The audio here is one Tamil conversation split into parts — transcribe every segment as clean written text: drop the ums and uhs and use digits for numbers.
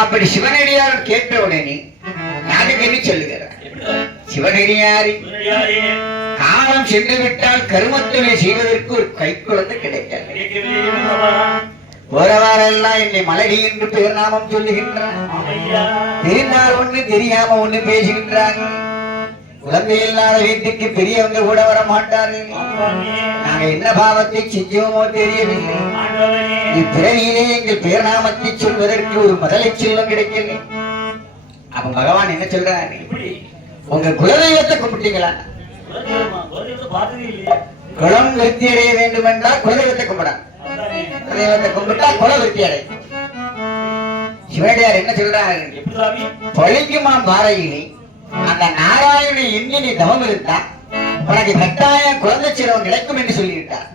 அப்படி சிவனடியார் கேட்ட உடனே நானுக்கு என்ன சொல்லுகிறார்? சிவனடியாரி காலம் சென்று விட்டால் கருமத்துணை செய்வதற்கு ஒரு கைக்குழந்தை கிடைக்காது. போறவாரெல்லாம் என்னை மலடி என்று பெயர் நாமம் சொல்லுகின்றான். தெரிந்தால் ஒண்ணு தெரியாம ஒண்ணு பேசுகின்றாங்க. குழந்தை இல்லாத வீட்டுக்கு பெரியவங்க கூட வர மாட்டார்கள். நாங்க என்ன பாவத்தை செஞ்சோமோ தெரியவில்லை. இப்பிறவியிலே எங்கள் பேர் நாமத்தை சொல்வதற்கு ஒரு முதலை செல்வம் கிடைக்கல. அப்ப பகவான் என்ன சொல்றாரு? உங்க குலதெய்வத்தை கும்பிட்டீங்களா? குலம் விருத்தி அடைய வேண்டும் என்றால் குலதெய்வத்தை கும்பிடா. குலதெய்வத்தை கும்பிட்டா குல விருத்தி அடை. சிவனடியார் என்ன சொல்றாரு? பழிக்குமா பாறையிலே அந்த நாராயணனை எண்ணி நீ தவம் இருந்தா உனக்கு கட்டாயம் குழந்தை செல்வம் கிடைக்கும் என்று சொல்லிவிட்டார்.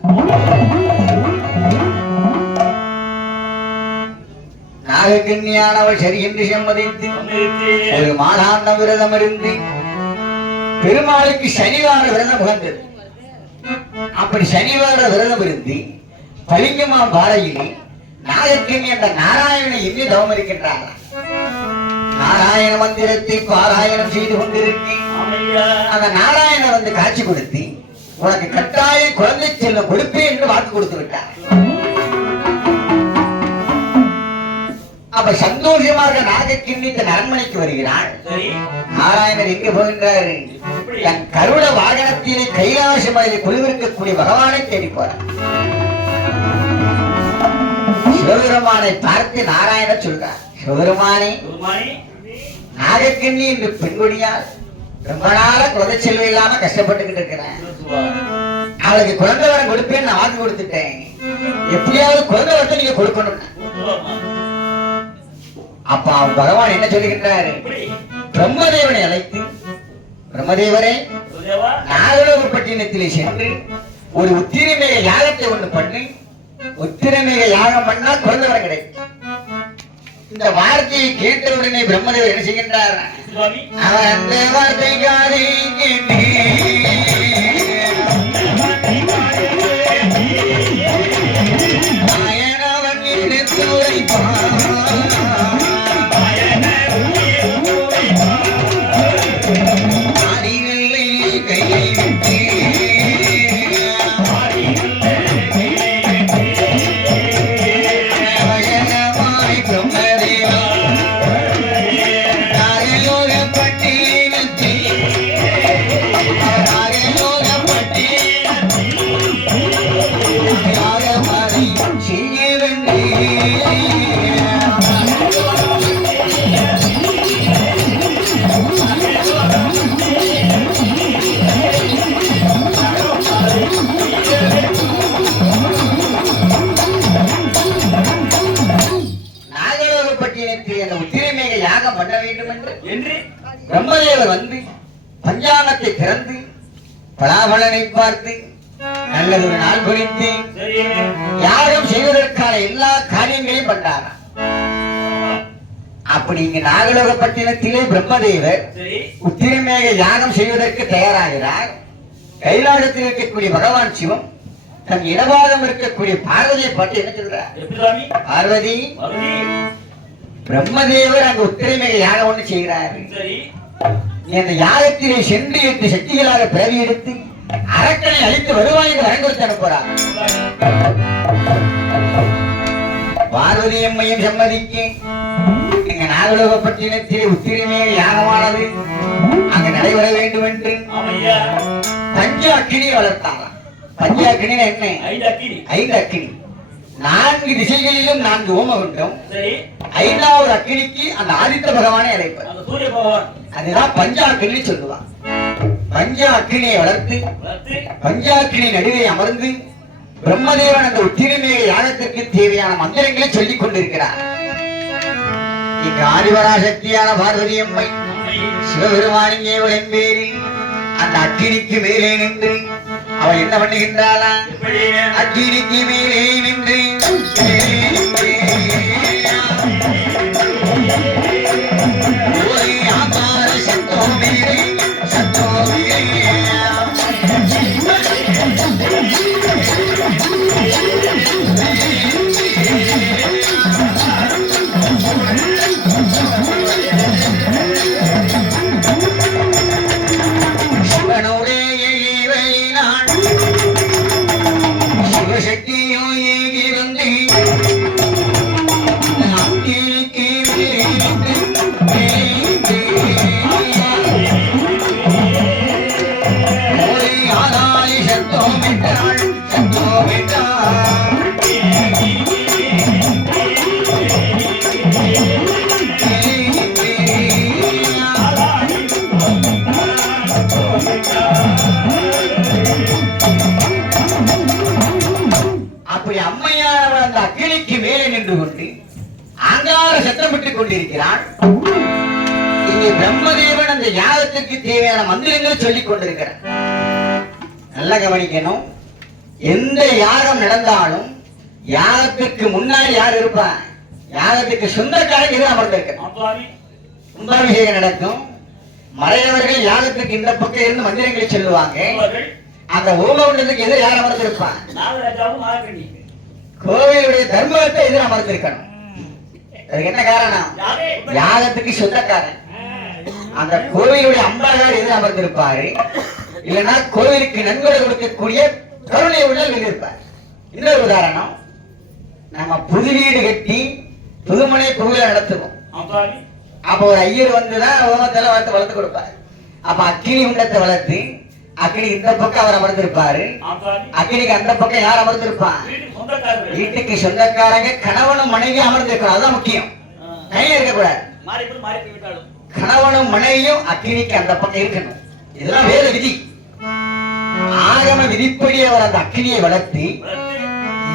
நாகக்கன்னியானவள் சரி என்று சம்மதித்து ஒரு மாதாந்த விரதம் இருந்து பெருமாளுக்கு சனிவார விரதம் புகழ்ந்தது. அப்படி சனிவார விரதம் இருந்து பளிங்குமா பாறையிலே நாகக்கன்னி அந்த நாராயணனை எண்ணி தவம் இருக்கின்றார். நாராயண மந்திரத்தை பாராயணம் செய்து கொண்டிருக்கேன். அந்த நாராயணன் வந்து காட்சி கொடுத்து உனக்கு கட்டாயம் குழந்தை செல்வம் கொடுப்பேன் என்று வாக்கு கொடுத்து விட்டார். அப்ப சந்தோஷமாக நாகக்கிண்ணி தன் அரண்மனைக்கு வருகிறாள். நாராயணர் எங்க போகின்றார்? தன் கருட வாகனத்திலே கைலாச மலையில் குழுவிருக்கக்கூடிய பகவானை தேடி போறார். சிவபெருமானை பார்த்து நாராயணர் சொல்றார், சிவபெருமானே, நாகக்கண்ணி என்று பெண்குடியால் ரொம்ப நாள குழந்தை செல்வம் இல்லாம கஷ்டப்பட்டுக்கிட்டு இருக்கிறேன். அவளுக்கு குழந்தை வரம் கொடுப்பேன்னு நான் வாக்கு கொடுத்துட்டேன். எப்படியாவது குழந்தை வரத்தை நீங்க கொடுக்கணும். அப்ப அவன் பகவான் என்ன சொல்லுகின்றாரு? பிரம்மதேவனை அழைத்து, பிரம்மதேவரே, நாகலோகப்பட்டினத்திலே சென்று ஒரு உத்திரமேக யாகத்தை ஒண்ணு பண்ணி, உத்திரமேக யாகம் பண்ணா குழந்தை வரம் கிடைக்கும். இந்த வார்த்தையை கேட்டவுடனே பிரம்மதேவர் என்ன செய்கின்றார்? அவர் அந்த வார்த்தைக்காரி நாயனவன் எடுத்து வைப்பான். கையை விட்டு பிரம்மதேவர் வந்து பஞ்சாங்கத்தை திறந்து பலாபலனை பார்த்து நல்லது ஒரு நாள் குறித்து யாகம் செய்வதற்கான எல்லா காரியங்களையும் பண்ணாராம். அப்படி இங்க நாகலோகப்பட்டினத்திலே பிரம்மதேவர் உத்திரமேக யாகம் செய்வதற்கு தயாராகிறார். கைலாசத்தில் இருக்கக்கூடிய பகவான் சிவம் தன் இடபாகம் இருக்கக்கூடிய பார்வதியை பற்றி என்ன சொல்றார்? பார்வதி, பிரம்மதேவர் அங்கு உத்திரமேக யாகம் ஒண்ணு செய்கிறார். நீ அந்த யாகத்திலே சென்று 8 சக்திகளாக பிறவி எடுத்து அரக்கனை அழித்து வருவாய் என்று வரங்கொடுத்து அனுப்புறார். பார்வதி அம்மையும் சம்மதிக்க எங்க நாகலோகப்பட்டினத்திலே உத்திரமேக யாகமானது அங்கு நடைபெற வேண்டும் என்று அக்கினியை வளர்த்தாராம். பஞ்ச அக்கினி என்ன? 5 அக்கினி. 4 திசைகளிலும் 4 ஓமகுண்டம். 5வது அக்கினிக்கு அந்த ஆதித்த பகவானை அழைப்பார். அதுதான் பஞ்சாக்கினி சொல்லுவார். பஞ்ச அக்கினியை வளர்த்து பஞ்சாக்கினி நடுவே அமர்ந்து பிரம்மதேவன் அந்த உத்திரமேக யாகத்திற்கு தேவையான மந்திரங்களை சொல்லிக் கொண்டிருக்கிறார். இங்கு ஆதிபராசக்தியான பார்வதி அம்மை சிவபெருமானிங்கே பேரில் அந்த அக்கினிக்கு மேலே நின்று அவள் என்ன பண்ணுகின்றாளா? அக்கினிக்கு மேலே நின்று அப்படி அம்மையானவள் அந்த அக்கினிக்கு மேலே நின்று கொண்டு ஆங்கார சத்தமிட்டுக் கொண்டிருக்கிறான். இங்கே பிரம்மதேவன் அந்த யாகத்திற்கு தேவையான மந்திரங்களை சொல்லிக் கொண்டிருக்கிறார். நல்லா கவனிக்கணும். எந்த யாகம் நடந்தாலும் யாகத்திற்கு முன்னாடி யார் இருப்பான்? யாகத்துக்கு சொந்தக்காரங்க எதிர அமர்ந்திருக்கிறார். கும்பாபிஷேகம் நடக்கும். மறையவர்கள் யாகத்துக்கு இந்த பக்கம் இருந்து மந்திரங்களை சொல்லுவாங்க. அந்த ஓமகுண்டத்துக்கு எதிர யார் அமர்ந்திருப்பான்? கோவிலுடைய தர்மத்தை எதிர அமர்ந்திருக்கணும். அதுக்கு என்ன காரணம்? யாகத்துக்கு சொந்தக்காரன். அந்த கோவிலுடைய அம்பாளர் எதிர அமர்ந்திருப்பாரு. இல்லைன்னா கோவிலுக்கு நன்கொடை கொடுக்கக்கூடிய கருணை உள்ளல் இருப்பார். இன்னொரு உதாரணம், நம்ம புது வீடு கட்டி புதுமனை கோவில நடத்துவோம். அப்ப ஒரு ஐயர் வந்துதான் ஓமத்துல வளர்த்து கொடுப்பாரு. அப்ப அக்கினி உண்டத்தை வளர்த்து அக்கினி இந்த பக்கம் அவர் அமர்ந்திருப்பாரு. அக்கினிக்கு அந்த பக்கம் யார் அமர்ந்திருப்பான்? வீட்டுக்கு சொந்தக்காரங்க கணவனும் மனைவி அமர்ந்திருக்கணும். அதுதான் முக்கியம். கையில இருக்கக்கூடாது. கணவனும் மனைவியும் அக்கினிக்கு அந்த பக்கம் இருக்கணும். இதெல்லாம் வேத விதி. ஆகம விதிப்படி அவர் அந்த அக்கினியை வளர்த்தி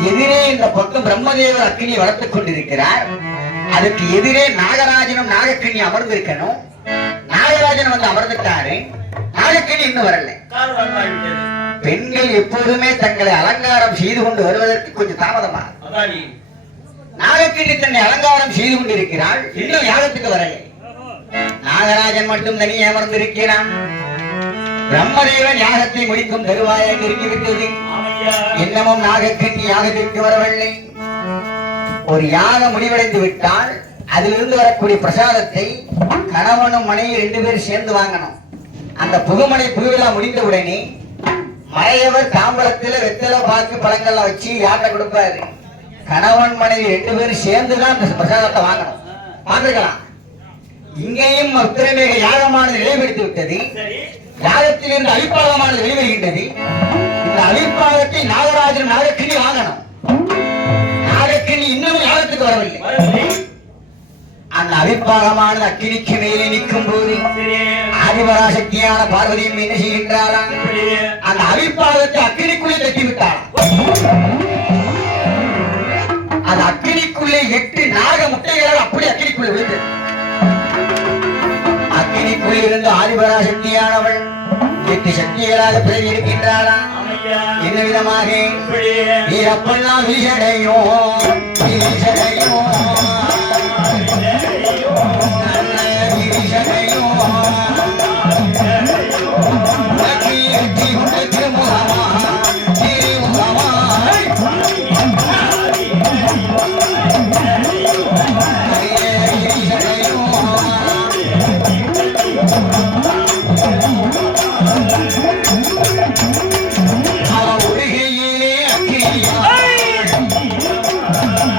எதிரே இந்த பக்கம் பிரம்மதேவர் அக்கினியை வளர்த்துக் கொண்டிருக்கிறார். அதுக்கு எதிரே நாகராஜனும் நாகக்கண்ணி அமர்ந்திருக்கணும். நாகராஜன் வந்து அமர்ந்துட்டாரு. நாகக்கண்ணி இன்னும் வரல. பெண்கள் எப்போதுமே தங்களை அலங்காரம் செய்து கொண்டு வருவதற்கு கொஞ்சம் தாமதமா. நாகக்கண்ணி தன்னை அலங்காரம் செய்து கொண்டிருக்கிறாள். இன்னும் யாகத்துக்கு வரல. நாகராஜன் மட்டும் தனியே அமர்ந்திருக்கிறான். பிரம்மதேவன் யாகத்தை முடிக்கும் தருவாயை நெருங்கிவிட்டது. இன்னமும் நாகக்கண்ணி யாகத்திற்கு வரவில்லை. ஒரு யாகம் முடிவடைந்து விட்டால் அதிலிருந்து வரக்கூடிய பிரசாதத்தை கணவனும் மனைவி 2 பேரும் சேர்ந்து வாங்கணும். அந்த புதுமனை புதுவிழா முடிந்தவுடனே மறையவர் தாம்பலத்தில் வெத்தலை பாக்கு பழங்கள்லாம் வச்சு யார்கிட்ட கொடுப்பாரு? கணவன் மனைவி 2 பேரும் சேர்ந்துதான் அந்த பிரசாதத்தை வாங்கணும். பார்த்துக்கலாம். இங்கேயும் உத்திரமேக யாகமானது நிறைவேற்றி விட்டது. யாகத்தில் இருந்து அழிப்பாகமானது வெளிவருகின்றது. இந்த அழிப்பாகத்தை நாகராஜன் நாகக்கண்ணி வாங்கணும். நாகக்கண்ணி இன்னும் யாகத்துக்கு வரவில்லை. அந்த அழிப்பாகமானது அக்கினிக்கு மேலே நிற்கும் போது ஆதிபராசக்தியான பார்வதியும் என்ன செய்கின்றாரா? அந்த அழிப்பாகத்தை அக்கினிக்குள்ளே தட்டிவிட்டார். அது அக்கினிக்குள்ளே 8 நாக முட்டைகளால் அப்படி அக்கினிக்குள்ளே விழுந்தது. அக்கினிக்குள் இருந்து ஆதிபராசக்தியானவள் 8 சக்திகளாக பிறகு இருக்கின்றாளா? என்ன விதமாக? அப்பெல்லாம் வீசடையோ வீசடையோ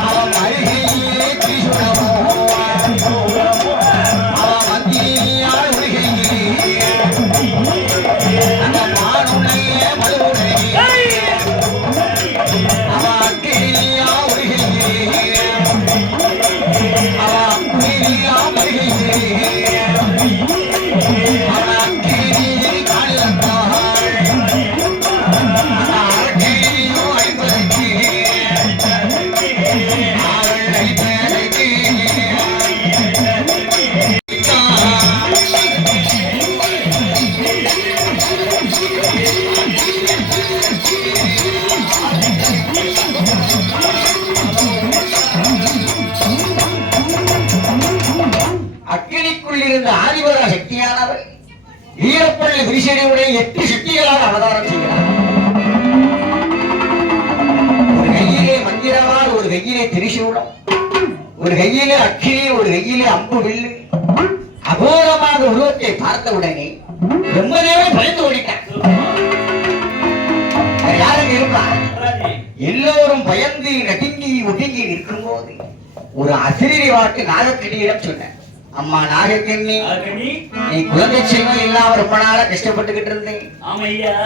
அவன் அருகையிலே அக்கினிக்குள் இருந்த ஆதிபரா சக்தியானவர் வீரப்பள்ளி விரிசடியுடைய 8 சக்திகளால் அவதாரம் செய்கிறார். ஒரு கையிலே மந்திரவாள், ஒரு கையிலே திரிசூலம், ஒரு கையிலே அக்கினி, ஒரு கையிலே அம்பு வில்லு. அகோரமாக உருவத்தை பார்த்தவுடனே ரொம்பவே பயந்து ஓடிட்டார். யாரும் இருப்பார்? எல்லோரும் பயந்து நடுங்கி ஒடுங்கி நிற்கும் போது ஒரு அசிரியை வாக்கு நாகக்கண்ணியிடம் சொன்ன, அம்மா நாகக்கண்ணி, நீ குழந்தை செல்வம் இல்லாம ரொம்ப நாளா கஷ்டப்பட்டுக்கிட்டு இருந்தேன்.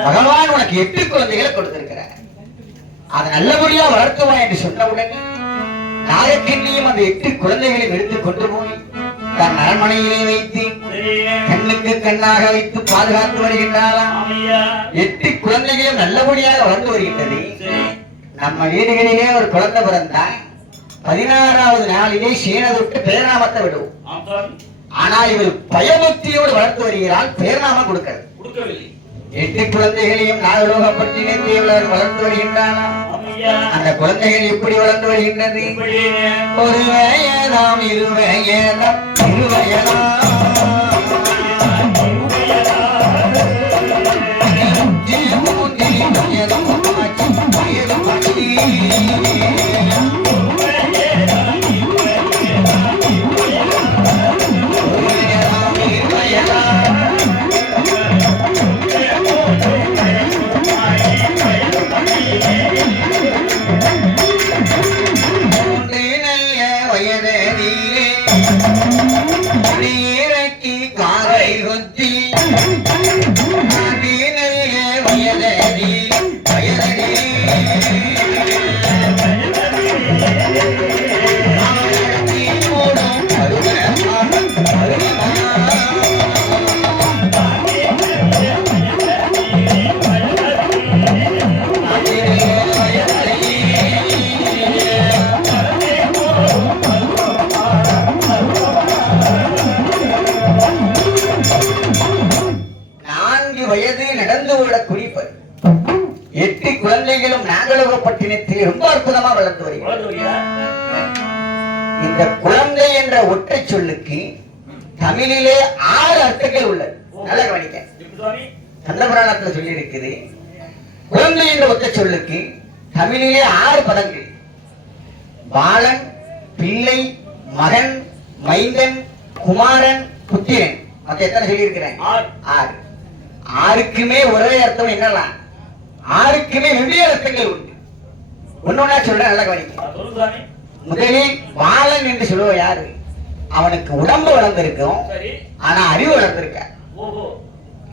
பகவான் உனக்கு 8 குழந்தைகளை கொடுத்திருக்கிறார். அதை நல்லபடியா வளர்த்துவா என்று சொன்னவுடனே நாகக்கண்ணியும் அந்த 8 குழந்தைகளையும் எடுத்து கொண்டு போய் தன் அரண்மனையிலே வைத்து கண்ணுக்கு கண்ணாக வைத்து பாதுகாத்து வருகின்றாராம். 8 குழந்தைகளும் நல்லபடியாக வளர்ந்து வருகின்றது. நம்ம வீடுகளிலே ஒரு குழந்தை பிறந்தா 16வது நாளிலே சேனதுக்கு பேர்நாமத்தை விடுவோம். ஆனால் இவர் பயபக்தியோடு வளர்த்து வருகிறாள், பேர்நாமம் கொடுக்கவில்லை. 8 குழந்தைகளையும் நாகலோகப்பட்டினத்தை வளர்த்து வருகின்றானா? அந்த குழந்தைகள் எப்படி வளர்ந்து வருகின்றது? ஒரு வயதாம், 2 வயதாம், 3 வயதாம், நாகலோகப்பட்டினத்தில் ரொம்ப அற்புதமா வளர்ந்து வருகிறார். இந்த குழந்தை என்ற ஒற்றை சொல்லுக்கு தமிழிலே 6 அர்த்தங்கள் உள்ளது. நல்ல கவனிக்க, கந்தபுராணத்தில் சொல்லி இருக்குது. குழந்தை என்ற ஒற்றை சொல்லுக்கு தமிழிலே 6 பதங்கள். பாலன், பிள்ளை, மகன், மைந்தன், குமாரன், புத்திரன். மொத்தம் எத்தனை சொல்லி இருக்கிறேன்? 6. 6க்குமே ஒரே அர்த்தம் என்னலாம்? 6க்குமே வெவ்வேறு அர்த்தங்கள் உண்டு. ஒன்னொன்னா சொல்ற, நல்ல கவனிக்க. முதலில் பாலன் என்று சொல்லுவோம் யாரு? அவனுக்கு உடம்பு வளர்ந்திருக்கும், ஆனா அறிவு வளர்ந்திருக்க.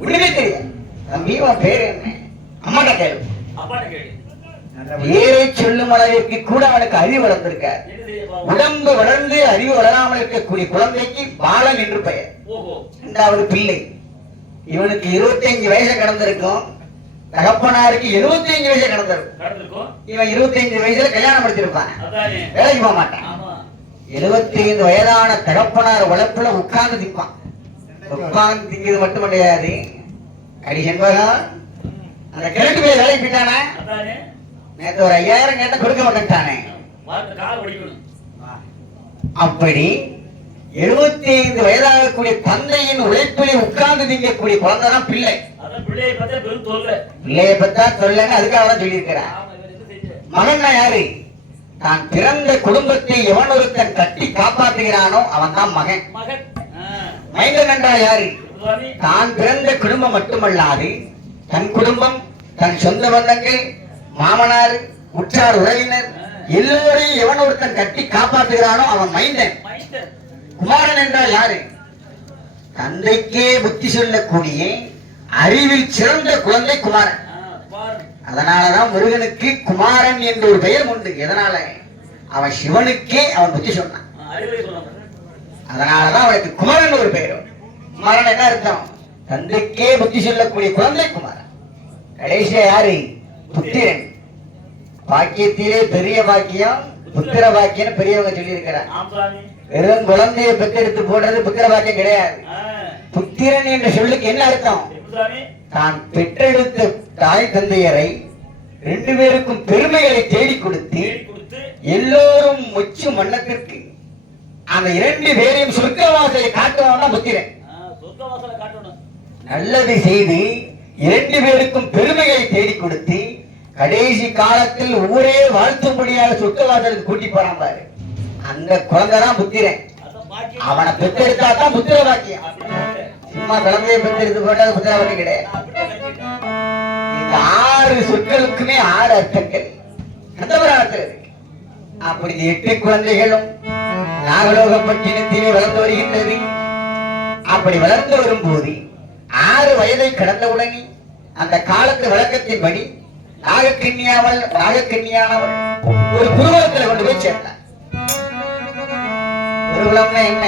ஒண்ணுமே தெரியாது. தம்பி உன் பேர் என்ன? அம்மாட்ட கேள்வி. பேரை சொல்லும் அளவிற்கு கூட அவனுக்கு அறிவு வளர்ந்திருக்க. உடம்பு வளர்ந்து அறிவு வளராமல் இருக்கக்கூடிய குழந்தைக்கு பாலன் என்று பெயர். 2வது பிள்ளை. இவனுக்கு 25 வயசு கடந்திருக்கும், தகப்பனாருக்கு 75 வயசு கடந்திருக்கும். இவன் 25 வயசுல கல்யாணம் முடிச்சிருப்பான், வேலைக்கு போக மாட்டான். 75 வயதான தகப்பனார் வளர்ப்புல உட்கார்ந்து திப்பான். உட்கார்ந்து திங்கிறது மட்டும் கிடையாது, அடி செண்பகம் அந்த கிழக்கு போய் வேலைக்கு போயிட்டானே, நேற்று ஒரு 5000 கேட்ட கொடுக்க மாட்டேன்ட்டானே. அப்படி 75 வயதாகக்கூடிய தந்தையின் உழைப்பிலே உட்கார்ந்து திங்கக்கூடிய குழந்தைதான் பிள்ளை. பிள்ளையை பத்தா சொல்லன்னு அதுக்காக தான் சொல்லியிருக்கிறார். மகன் யாரு? தான் பிறந்த குடும்பத்தை எவன் ஒருத்தன் கட்டி காப்பாற்றுகிறானோ அவன் தான் மகன். மைந்தன் என்றால் யாரு? தான் பிறந்த குடும்பம் மட்டுமல்லாது தன் குடும்பம், தன் சொந்த பந்தங்கள், மாமனார், உற்றார் உறவினர் எல்லோரையும் எவன் ஒருத்தன் கட்டி காப்பாற்றுகிறானோ அவன் மைந்தன். குமாரன் என்றால் யாரு? தந்தைக்கே புத்தி சொல்லக்கூடிய அறிவில் சிறந்த குழந்தை குமாரன். அதனாலதான் முருகனுக்கு குமாரன் என்ற ஒரு பெயர் உண்டு. எதனால? அவன் சிவனுக்கே அவன் புத்தி சொன்னான். அதனாலதான் அவனுக்கு குமாரன் ஒரு பெயர். குமாரன் என்ன அர்த்தம்? தந்தைக்கே புத்தி சொல்லக்கூடிய குழந்தை குமாரன். கடைசியா யாரு? புத்திரன். பாக்கியத்திலே பெரிய பாக்கியம் புத்திர பாக்கியம் பெரியவங்க சொல்லி இருக்கிறார். வெறும் குழந்தையை பெற்றெடுத்து போடுறது புத்திர பாக்கியம் கிடையாது. புத்திரன் என்ற சொல்லுக்கு என்ன அர்த்தம்? தான் பெற்றெடுத்த தாய் தந்தையரை 2 பேருக்கும் பெருமைகளை தேடி கொடுத்து எல்லோரும் உச்சி மன்னத்திற்கு அந்த 2 பேரையும் சொர்க்கவாசலை காட்டுவான் புத்திரன். நல்லது செய்து 2 பேருக்கும் பெருமைகளை தேடி கொடுத்து கடைசி காலத்தில் ஊரே வாழ்த்தும்படியாக சொர்க்கவாசலுக்கு கூட்டி போறான் பாரு. அந்த குழந்தைதான் புத்திரன். அவனை பெற்றெடுத்தா தான் புத்திர வாக்கியம். சும்மா குழந்தையை பெற்றெடுத்து போட்டது புத்திர வாக்கியம் கிடையாது. இந்த 6 சொற்களுக்குமே 6 அர்த்தங்கள் அந்த புராணத்தில் இருக்கு. அப்படி 8 குழந்தைகளும் நாகலோகப்பட்டினத்திலே வளர்ந்து வருகின்றது. அப்படி வளர்ந்து வரும்போது 6 வயதை கடந்தவுடனே அந்த காலத்து வழக்கத்தின்படி நாகக்கன்னியானவள் ஒரு குருகுலத்தில் கொண்டு போய் சேர்ந்தார். குருகுலம்னா என்ன?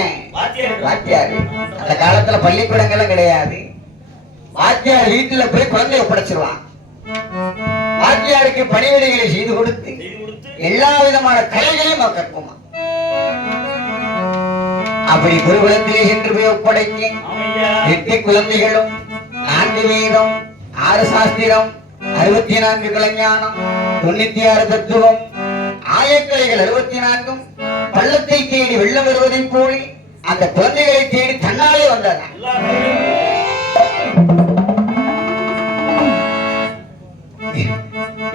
வாத்தியார். அந்த காலத்துல பள்ளிக்கூடங்களும் கிடையாது. வாத்தியார் வீட்டுல போய் குழந்தைய ஒப்படைச்சிருவான். வாத்தியாருக்கு பணிவிடைகளை செய்து கொடுத்து எல்லா விதமான கலைகளையும் கற்போமா. அப்படி குருகுலத்திலே சென்று போய் ஒப்படைக்க 8 குழந்தைகளும் 4 வேதம் 6 சாஸ்திரம் 64 கலைஞானம் 96 தத்துவம் ஆயக்கலைகள் 64 பள்ளத்தை தேடி வெள்ளம் வருவதை போல் அந்த குழந்தைகளை தேடி தன்னாலே வந்தார்.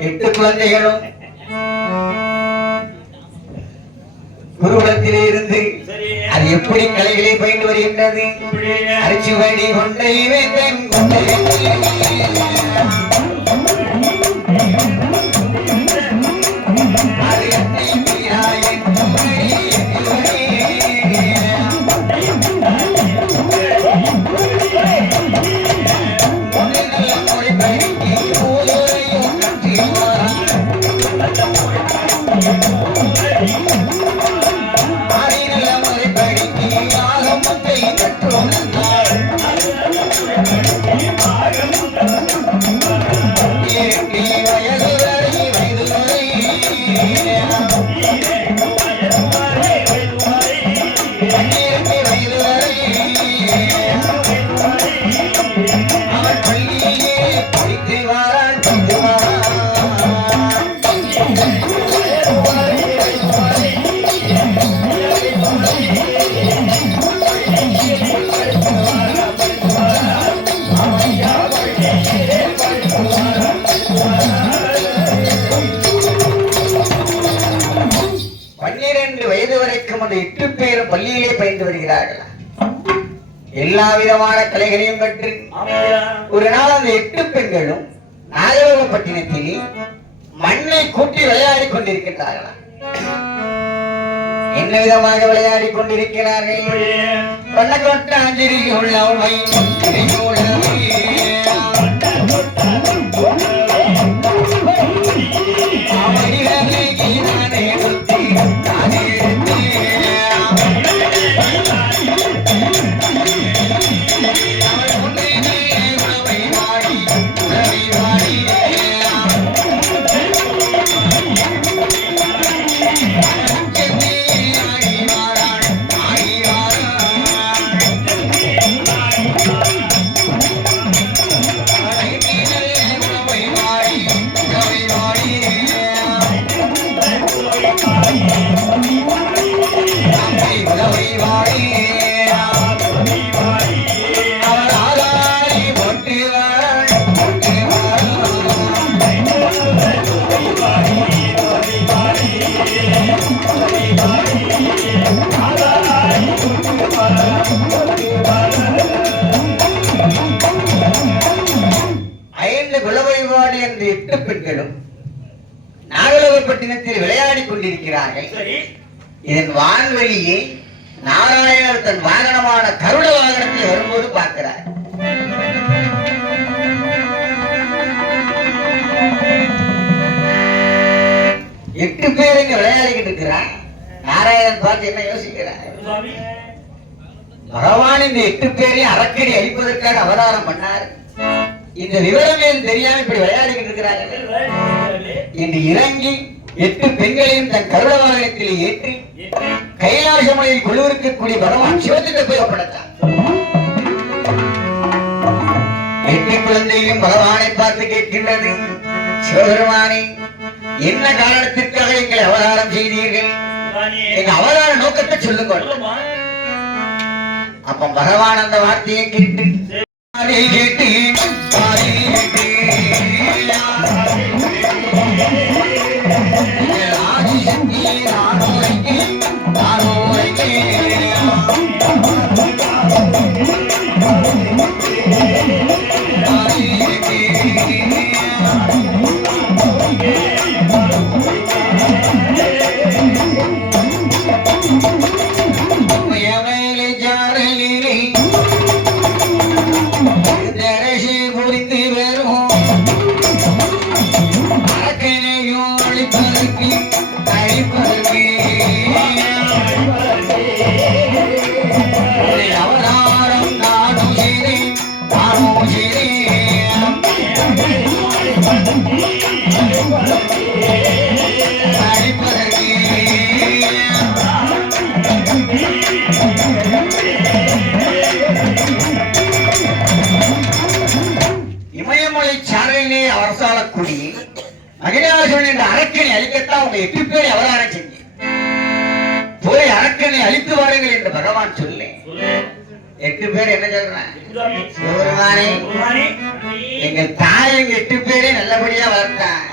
8 குழந்தைகளும் குருகுலத்திலே இருந்து அது எப்படி கலைகளை பயின்று வருகின்றது. அரிச்சுவடி கொண்டை வேந்தன் கொண்டை பள்ளியிலே பயின்று வருகிறார்கள். எல்லா விதமான கலைகளையும் கற்று ஒரு நாள் அந்த 8 பெண்களும் நாகலோகப்பட்டினத்தில் மண்ணை கூட்டி விளையாடி கொண்டிருக்கின்றார்கள். என்ன விதமாக விளையாடி கொண்டிருக்கிறார்கள்? பண்ணக்கொட்டாஞ்சிரிக்கு உள்ளவை நாகலோகப்பட்டினத்தில் விளையாடி கொண்டிருக்கிறார்கள். இதன் வான்வெளியை நாராயணர் தன் வாகனமான கருட வாகனத்தில் வரும்போது பார்க்கிறார். எட்டு பேர் இங்க விளையாடிக்கிட்டு இருக்கிறார். நாராயணன் பார்த்து என்ன யோசிக்கிறார்? பகவான் இந்த 8 பேரையும் அரக்கடி அழிப்பதற்காக அவதாரம் பண்ணார். இந்த விவரமே தெரியாம இப்படி விளையாடிக்கிட்டு இருக்கிறார்கள் என்று இறங்கி 8 பெண்களையும் தன் கருட வாகனத்தில் ஏற்றி கைலாசமலையில் கொள்ளுவிருக்கக்கூடிய பகவான் சிவத்திட்ட போய் ஒப்படைத்தார். எட்டு குழந்தையும் பகவானை பார்த்து கேட்கின்றது, சிவபெருமானே, என்ன காரணத்திற்காக எங்களை அவதாரம் செய்தீர்கள்? எங்க அவதார நோக்கத்தை சொல்லுங்கள். அப்ப பகவான் அந்த வார்த்தையை கேட்டு கேட்டு இமயமலை சாரலிலே அரசாளக்கூடிய அகிலாசுரன் என்ற அரக்கனை அழிக்கத்தான் உங்க 8 பேரை அவதாரம் செஞ்சு போய் அரக்கனை அழித்து வாருங்கள் என்று பகவான் சொல்ல 8 பேர் என்ன சொல்றான்? சிவபெருமானே, எங்கள் தாய் எங்க 8 பேரே நல்லபடியா வளர்த்தான்,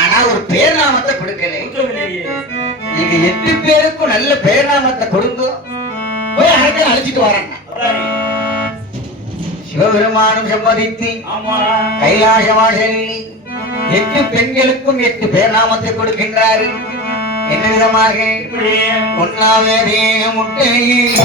ஆனா ஒரு பேர் நாமத்தை கொடுக்கல. நீங்க 8 பேருக்கும் நல்ல பேர் நாமத்தை கொடுங்க, போய் அரக்கனை அழிச்சிட்டு வரேன். சிவபெருமானும் சம்மதித்து கைலாச வாசலில் 8 பெண்களுக்கும் 8 பேர் நாமத்தை கொடுக்கின்றாரு. என்ன விதமாக? ஒன்னாவது முட்டையில்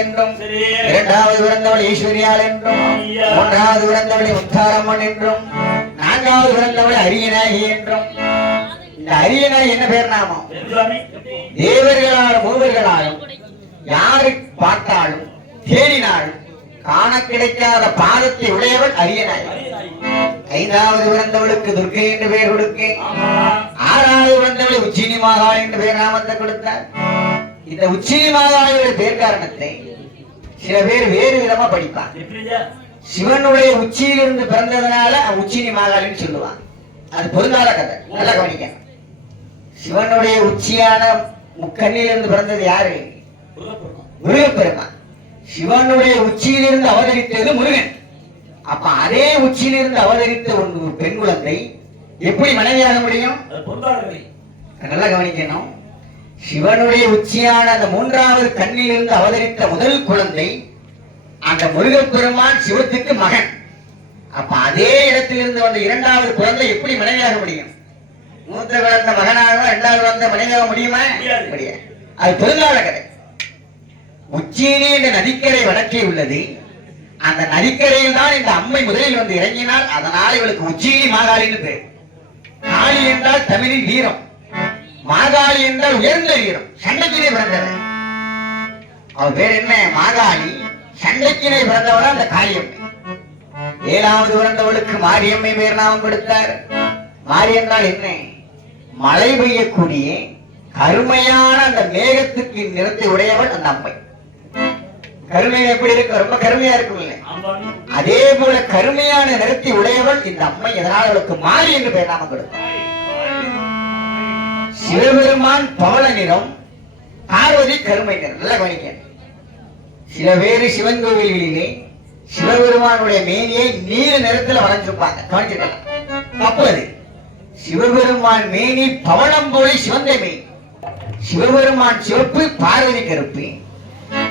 என்றும், இரண்டாவது பிறந்தவள் ஈஸ்வரியால் என்றும், மூன்றாவது பிறந்தவளை உத்தாரம்மன் என்றும், நான்காவது பிறந்தவளை அரியநாயகி என்றும். இந்த அரியநாயகி என்ன பேர் நாமம்? தேவர்களாலும் மூவர்களாலும் யாரு பார்த்தாலும் தேடினாலும் காண கிடைக்காத பாதத்தை உடையவள் அரியநாயகி. ஐந்தாவது பிறந்தவளுக்கு துர்க்கை என்று பெயர் கொடுக்க, ஆறாவது பிறந்தவளை உச்சினி மாகாள் என்று பெயர் நாமத்தை கொடுத்தார். இந்த உச்சினி மாகாளியுடைய பேர் காரணத்தை சில பேர் வேறு விதமா படிப்பான். சிவனுடைய உச்சியிலிருந்து பிறந்ததுனால உச்சினி மாகாளின்னு சொல்லுவான். அது பொருந்தாத கதை, நல்லா கவனிக்க. சிவனுடைய உச்சியான முக்கண்ணிலிருந்து பிறந்தது யாரு? முருகப்பெருமான். சிவனுடைய உச்சியிலிருந்து அவதரித்தது முருகன். அப்ப அதே உச்சியிலிருந்து அவதரித்த ஒரு பெண் குழந்தை எப்படி மனைவியாக முடியும்? நல்லா கவனிக்கணும். சிவனுடைய உச்சியான அந்த மூன்றாவது கண்ணிலிருந்து அவதரித்த முதல் குழந்தை அந்த முருகப்பெருமான் சிவத்துக்கு மகன். அப்ப அதே இடத்திலிருந்து வந்த இரண்டாவது குழந்தை எப்படி மனைவியாக முடியும்? மூத்த குழந்தை மகனாக, இரண்டாவது குழந்தை மனைவியாக முடியுமா? முடியாது. அது பொருளாத கதை. உச்சியிலே இந்த நதிக்கரை வடக்கே உள்ளது. அந்த நதிக்கரையில் தான் இந்த அம்மை முதலில் வந்து இறங்கினார். அதனால இவளுக்கு உச்சினி மாகாளின்னு பேர். காளி என்றால் தமிழில் வீரம், மாகாளி என்றால் உயர்ந்த வீரம். சண்டைக்கினை பிறந்தவர் அவர் பேர் என்ன? மாகாளி. சண்டைக்கினை பிறந்தவள் அந்த காளியம்மை. ஏழாவது பிறந்தவளுக்கு மாரியம்மை பேர் நாமம் கொடுத்தார். மாரி என்றால் என்ன? மழை பெய்யக்கூடிய கருமையான அந்த மேகத்துக்கு நிறத்தை உடையவள் அந்த அம்மை. கருமை எப்படி இருக்கு? ரொம்ப கருமையா இருக்கும் இல்லை? அதே போல கருமையான நிறத்தை உடையவள் இந்த அம்மை. இதனால் அவளுக்கு மாறி என்று பெயர் நாம கொடுத்தார். சிவபெருமான் பவள நிறம், பார்வதி கருமை நிறம். நல்லா கவனிக்க. சில பேரு சிவன் கோவில்களிலே சிவபெருமானுடைய மேனியை நீல நிறத்தில் வரைஞ்சிருப்பாங்க, கவனிச்சிருக்கலாம். தப்பு அது. சிவபெருமான் மேனி பவளம் போல சிவந்த மேனி. சிவபெருமான் சிவப்பு, பார்வதி கருப்பு.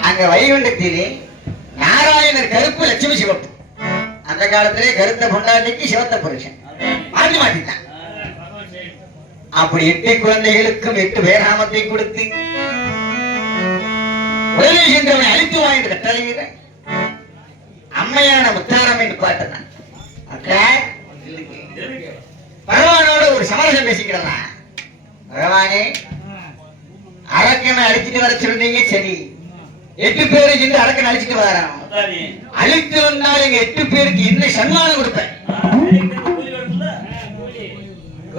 அங்க வைகுண்டத்திலே நாராயணர் கருப்பு, லட்சுமி சிவப்பு. அந்த காலத்திலே கருத்த பொண்டாட்டிக்கு சிவத்த புருஷன் மாற்றி மாட்டித்தான். அப்படி 8 குழந்தைகளுக்கும் 8 பேராமத்தை கொடுத்து உடலை சென்றவனை அழித்து வாங்கிட்டு கட்டளையிற அம்மையான முத்தாரம் என்று பாட்டுதான். பகவானோட ஒரு சமரசம் பேசிக்கிறதா? பகவானே, அரக்கனை அழிச்சிட்டு வர சொல்றீங்க, சரி. 8 பேரை சென்று அரக்கனை அழிச்சிட்டு வரான். அழித்து வந்தால் எங்க 8 பேருக்கு என்ன சன்மானம் கொடுப்பேன்?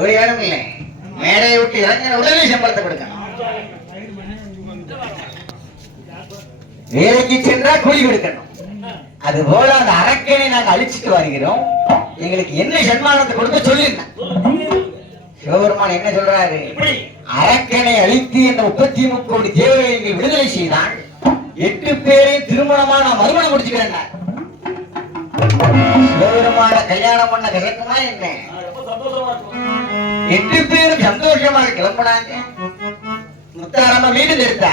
ஒரு இடம் இல்லை. மேடையை விட்டு இறங்க உடனே சம்பளத்தை கொடுக்கணும். வேலைக்கு சென்றா கூலி கொடுக்கணும். அது போல அந்த அரக்கனை நாங்கள் அழிச்சிட்டு வருகிறோம், எங்களுக்கு என்ன சன்மானத்தை கொடுக்க சொல்லிருந்தேன். சிவபெருமான் என்ன சொல்றாரு? அரக்கனை அழித்து இந்த 33 கோடி தேவர்களை விடுதலை செய்தால் 8 பேரை திருமணமா நான் மறுமணம் முடிச்சுக்கிறேன். சிவபெருமான கல்யாணம் பண்ண கிடைக்குமா என்ன? 8 பேரும் சந்தோஷமாக கிளம்பினாங்க. முத்தாரம்ம வீடு நிறுத்தா,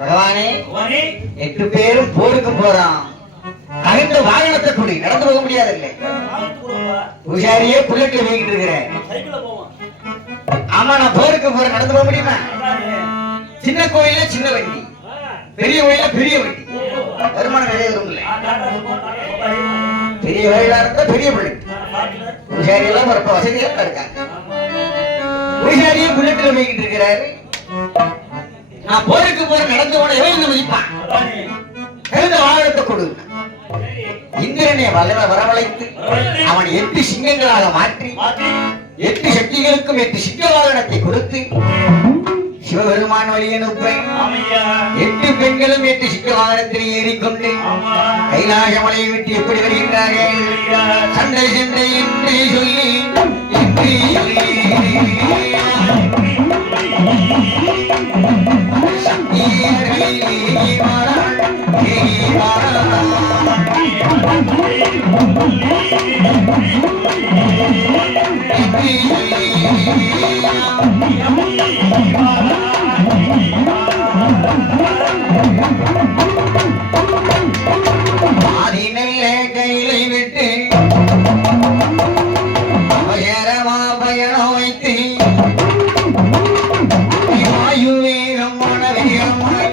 பகவானே 8 பேரும் போருக்கு போறான், தகுந்த வாகனத்தை கூடி நடந்து போக முடியாது இல்லை. பூஜாரியே புல்லட்ல வீங்கிட்டு இருக்கிறேன். ஆமா, நான் போருக்கு போற நடந்து போக முடியுமா? சின்ன கோயில சின்ன வண்டி, பெரிய கோயில பெரிய வண்டி. வருமானம் நிறைய இல்லை. பெரிய கோயிலா இருந்தா பெரிய பிள்ளை. பூஜாரி எல்லாம் ரொம்ப வசதியா இருக்காங்க. பூஜாரியே புல்லட்ல வீங்கிட்டு இருக்கிறாரு. நான் போருக்கு போற நடந்து போன எவ்வளவு மதிப்பான்? தகுந்த வாகனத்தை கொடு. இந்திரனை வரவழைத்து அவன் 8 சிங்கங்களாக மாற்றி 8 சக்திகளுக்கும் 8 சிங்க வாகனத்தை கொடுத்து சிவபெருமான் வழியை நோப்பேன். 8 பெண்களும் 8 சிங்க வாகனத்தில் ஏறிக்கொண்டு கைலாச மலையை விட்டு எப்படி வருகின்றார்கள்? சண்டை சண்டை என்று சொல்லி கையிலை விட்டு அவசரமா பயணம் வைத்து வாயுவேகம் மனவேகமாய்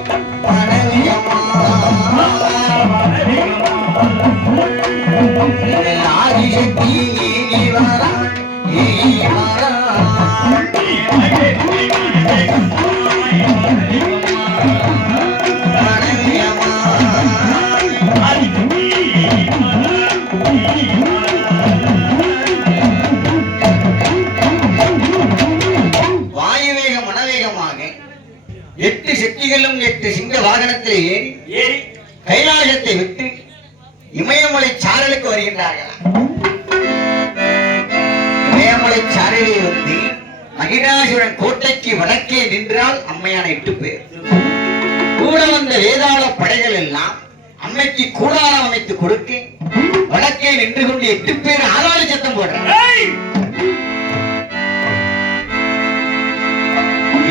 ஆதிசக்தி வாயுவேக மனவேகமாக 8 சக்திகளும் 8 சிங்க வாகனத்தில் ஏறி கைலாசத்தை விட்டு இமயமலை சாரலுக்கு வருகின்றார்கள். இமயமலை சாரலில் வந்து மகிஷாசுரன் கோட்டைக்கு வடக்கே நின்றால் அம்மையான 8 பேர். கூட வந்த வேதாள படைகள் எல்லாம் அம்மைக்கு கூடாரம் அமைத்து கொடுக்க வடக்கே நின்று கொண்டு 8 பேர் ஆளாளி சத்தம் போடுறாங்க.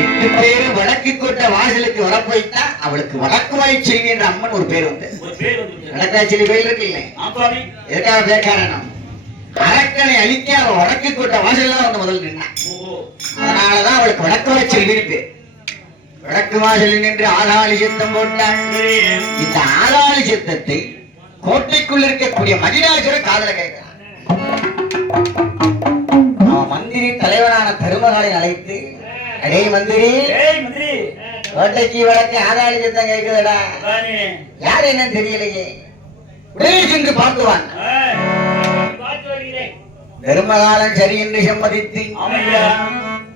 8 பேரு வடக்கு கோட்டை வாசலுக்கு வரப்போய்த்தா அவளுக்கு வடக்குவாய் செல்வி என்ற அம்மன் ஒரு பேர் வந்து வடக்காய்ச்செல்வி கோயில் இருக்கு இல்லை? எதுக்காக பேர் காரணம்? அரக்கனை அழிக்க அவள் வடக்கு கோட்டை வாசல்லாம் வந்து முதல் நின்னான். அதனாலதான் அவளுக்கு வடக்குவாய் செல்வின்னு பேர். வடக்கு வாசலில் நின்று ஆளாளி சத்தம் போட்டாள். இந்த ஆளாளி சத்தத்தை கோட்டைக்குள் இருக்கக்கூடிய மகிஷாசுர காதல கேட்கிறான். மந்திரி தலைவரான தருமகாலை அழைத்து, அடே மந்திரி, கோட்டைக்கு வடக்கு ஆளாளி சத்தம் கேட்குதுடா, யாரு என்னன்னு தெரியலையே, உடனே சென்று பார்த்துவான். தர்மகாலன் சரி என்று சம்மதித்து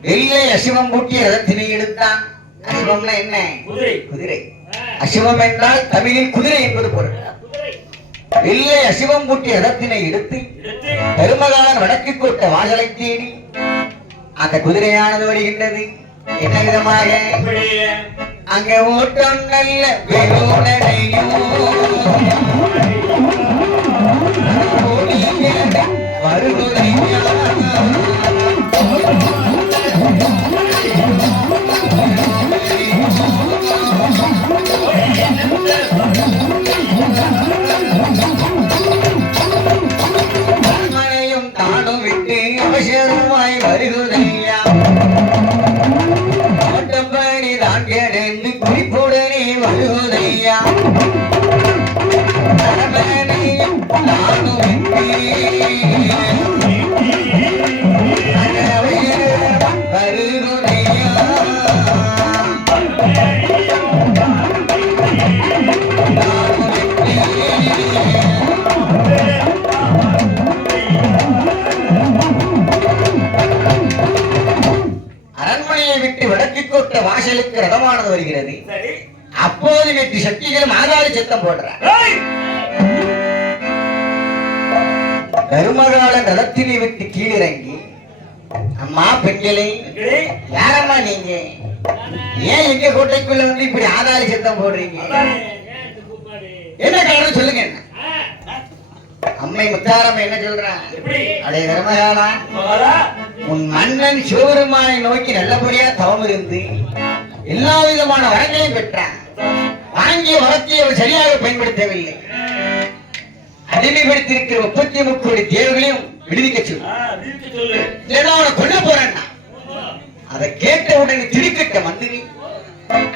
வெள்ளை அசிவம் பூட்டிய ரதத்தினை எடுத்தான். அசிவம்னா என்ன? குதிரை. குதிரை. அசிவம் என்றால் தமிழில் குதிரை என்பது பொருள். வெள்ளை அசிவம் பூட்டிய ரதத்தினை எடுத்து பெருமகான் வடக்கு கோட்ட வாசலை தேடி அந்த குதிரையானது வருகின்றது. என்ன விதமாக? அங்க ஓட்டம் நல்ல வெகுநடையும் வருகுதையா மனையும் தானும் விட்டு அவசரமாய் வருகுதையா ஓட்டம்படி தான் கிடந்து குறிப்புடனே வருகுதையா அரமனையும் தானும் விட்டு வருகுதையா அரண்மனையை விட்டு வடக்கு கோட்ட வாசலுக்கு ரதமானது வருகிறது. அப்போது வெற்றி சக்திகளும் ஆதாரி சத்தம் போடுறார். தருமகாலன் ரதத்தினை விட்டு கீழிறங்கி, அம்மா பெண்களே, யாரம்மா நீங்க? ஏன் எங்க கோட்டைக்குள்ள வந்து இப்படி ஆதாரி சத்தம் போடுறீங்க? என்ன காரணம் சொல்லுங்க. அம்மை முத்தாரம் என்ன சொல்றான்? அடைய தர்மகாலா, உன் மன்னன் சிவபெருமானை நோக்கி நல்லபடியா தவம் இருந்து எல்லா விதமான வரங்களையும் பெற்றான். வாங்கிய வரத்தை அவர் சரியாக பயன்படுத்தவில்லை. அடிமைப்படுத்தியிருக்கிற 33 கோடி தேவர்களையும் விடுவிக்க சொல்லு, அவனை கொல்ல போறேன். அதை கேட்ட உடனே திடுக்கிட்ட மந்திரி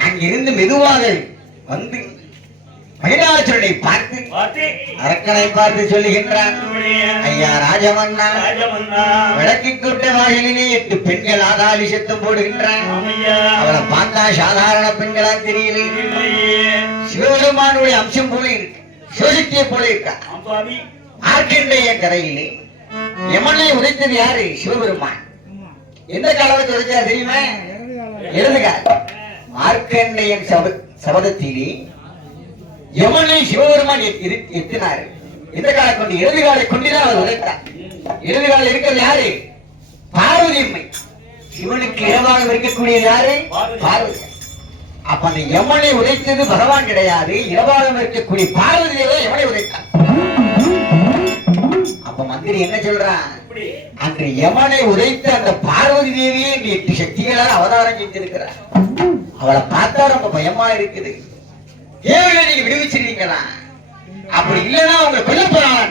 அங்கிருந்து மெதுவாக வந்து மகிழாசுரனை பார்த்து அரக்கனை பார்த்து சொல்லுகின்றான், ஐயா ராஜமன்னா, வடக்கு கோட்ட வாயிலே 8 பெண்கள் ஆதாரி சத்தம் போடுகின்றான். அவளை பார்த்தா சாதாரண பெண்களா தெரியல. சிவபெருமானுடைய அம்சம் போல இருக்கு, சிவசக்தியை போல இருக்கா. மார்க்கண்டேய கரையிலே யமனை உதைத்தது யாரு? சிவபெருமான். எந்த காலத்தை உதைச்சார் தெரியுமா? இடதுகால். மார்க்கண்டேயன் சபதத்திலே யமனை சிவபெருமான் எத்தினாரு. எந்த காலை கொண்டு? இடது காலை கொண்டுதான் அவர் உதைத்தார். இடது கால இருக்கிறது யாரு? பார்வதி அம்மை. சிவனுக்கு இடமாக இருக்கக்கூடியது யாரு? பார்வதி. அப்ப அந்த யமனை உதைத்தது பகவான் கிடையாது, இடமாக இருக்கக்கூடிய பார்வதி தேவதை யமனை உதைத்தார். அப்ப மந்திரி என்ன சொல்றான்? அன்று யமனை உதைத்த அந்த பார்வதி தேவியை 8 சக்திகளால் அவதாரம் செஞ்சிருக்கிறார். அவளை பார்த்தா ரொம்ப பயமா இருக்குது. ஏவனை நீங்க விடுவிச்சிருக்கீங்களா? அப்படி இல்லைன்னா அவங்க கொல்ல போறாங்க.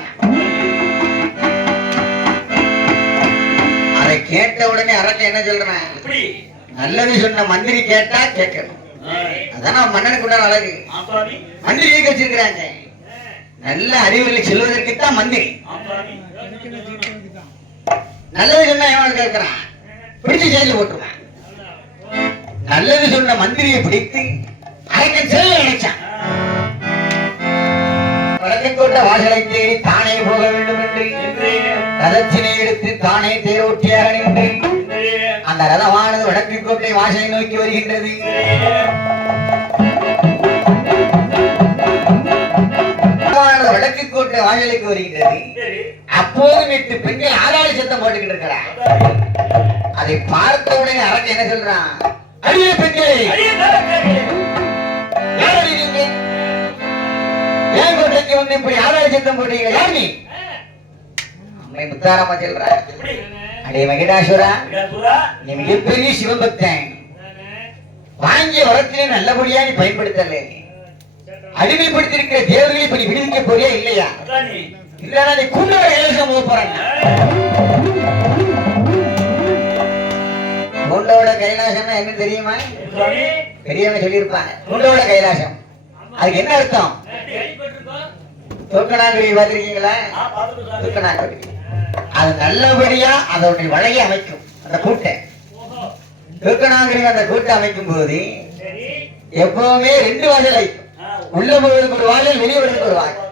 அதை கேட்ட உடனே அரசன் என்ன சொல்றேன்? நல்லது சொன்ன மந்திரி கேட்டா கேட்கணும். அதான் மன்னனுக்கு உண்டான அழகு. மந்திரி எதுக்கு வச்சிருக்கிறாங்க? நல்ல அறிவுகளை செல்வதற்குத்தான் மந்திரி. நல்லது சொன்னா எவன் கேட்கிறான்? பிடிச்சு ஜெயில போட்டுருவான். நல்லது சொன்ன மந்திரியை பிடித்து அரக்கன் செல்ல நினைச்சான். வடக்கு கோட்ட வாசலை தேடி தானே போக வேண்டும் என்று ரதத்தினை எடுத்து தானே தேரோட்டியாக நின்று அந்த ரதமானது வடக்கு கோட்டை வாசலை நோக்கி வருகின்றது. வடக்கு கோட்டை வாசலுக்கு வருகின்றது. அப்போதும் 8 பெண்கள் ஆதாரி சத்தம் போட்டுக்கிட்டு இருக்கிறார். அதை பார்த்த உடனே அரக்கன் என்ன சொல்றான்? அடிய பெண்களே, ஏன் கோட்டைக்கு வந்து இப்படி ஆதாரி சத்தம் போட்டீங்க? யார் நீ? அம்மை முத்தாரம்மா சொல்ற, அடே மகிடாசுரா, நீ மிகப்பெரிய சிவபக்தன். வாங்கிய வரத்திலே நல்லபடியா நீ பயன்படுத்தல. அடிமைப்படுத்திருக்கிற தேவர்களை இப்ப நீ விடுவிக்க போறியா இல்லையா? இல்லைன்னா நீ குண்டோட கைலாசம் போக போறாங்க. குண்டோட கைலாசம்னா என்ன தெரியுமா? பெரியவங்க சொல்லியிருப்பாங்க. குண்டோட கைலாசம் அதுக்கு என்ன அர்த்தம்? தூக்கணாங்குடி பார்த்திருக்கீங்களா? தூக்கணாங்குடி அது நல்லபடியா அதோடைய வளைய அமைக்கும். அந்த கூட்டை தூக்கணாங்குடி அந்த கூட்டை அமைக்கும் போது எப்பவுமே 2 வாசல் வைக்கும். உள்ள போவதற்கு ஒரு வாசல், வெளியே வருவதற்கு ஒரு வாசல்.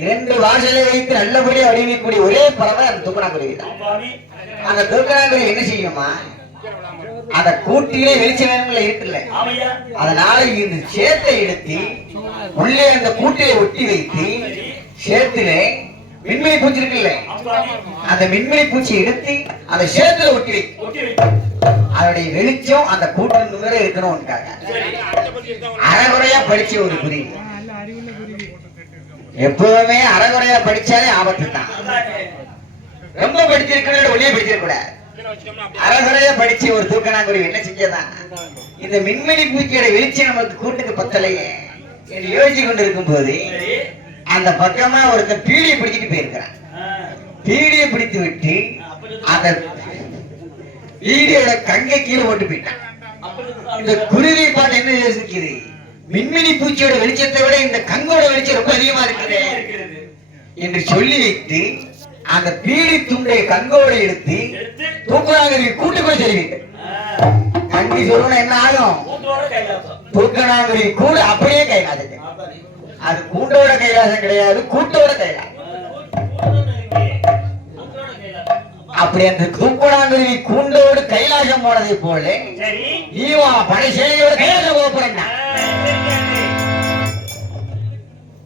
2 வாசலை வைத்து நல்லபடியா வடிவமைக்கக்கூடிய ஒரே பறவை அந்த தூக்கணாங்குருவி தான். அந்த தூக்கணாங்குருவி என்ன செய்யுமா, அந்த கூட்டிலே வெளிச்சம் வேணும்ல இருக்குல்ல, அதனால இந்த சேத்தை எடுத்து உள்ளே அந்த கூட்டிலே ஒட்டி வைத்து சேத்திலே மின்மினி பூச்சி இருக்குல்ல, அந்த மின்மினி பூச்சி எடுத்து அந்த சேத்துல ஒட்டி வை. அதோடைய வெளிச்சம் அந்த கூட்டு மேல இருக்கணும். அறகுறையா படிச்ச ஒரு குருவி எப்பவுமே அறகுறையா படிச்சாலே ஆபத்து தான். ரொம்ப படிச்சிருக்க ஒளியே படிச்சிருக்க கூடாது. அறகுறையா படிச்ச ஒரு தூக்கணாங்குருவி என்ன செஞ்சதான், இந்த மின்மினி பூச்சியோட வெளிச்சம் நமக்கு கூட்டுக்கு பத்தலையே என்று யோசிச்சு கொண்டு இருக்கும் போது அந்த பக்கமா ஒருத்தர் பீடியை பிடிச்சிட்டு போயிருக்கிறான். பீடியை பிடித்து விட்டு அந்த பீடியோட கங்கை கீழே போட்டு போயிட்டான். இந்த குருவி பாட்டு என்ன யோசிக்குது, மின்மினி பூச்சியோட வெளிச்சத்தை விட இந்த கங்கோட வெளிச்சம் ரொம்ப அதிகமா இருக்குது என்று சொல்லி வைத்து அந்த பீடி துண்டை கங்கோட எடுத்து தூக்கணாங்குருவி கூட்டுக்குள்ள செல்விட்டு கண்டி சொல்லணும் என்ன ஆகும், தூக்கணாங்குருவி கூடு அப்படியே கைலாசம். அது கூண்டோட கைலாசம் கிடையாது, கூட்டோட கைலாசம். அப்படி அந்த தூக்கணாங்குருவி கூண்டோடு கைலாசம் போனதை போல ஈவா படைசேனையோட கைலாசம் போறேன்.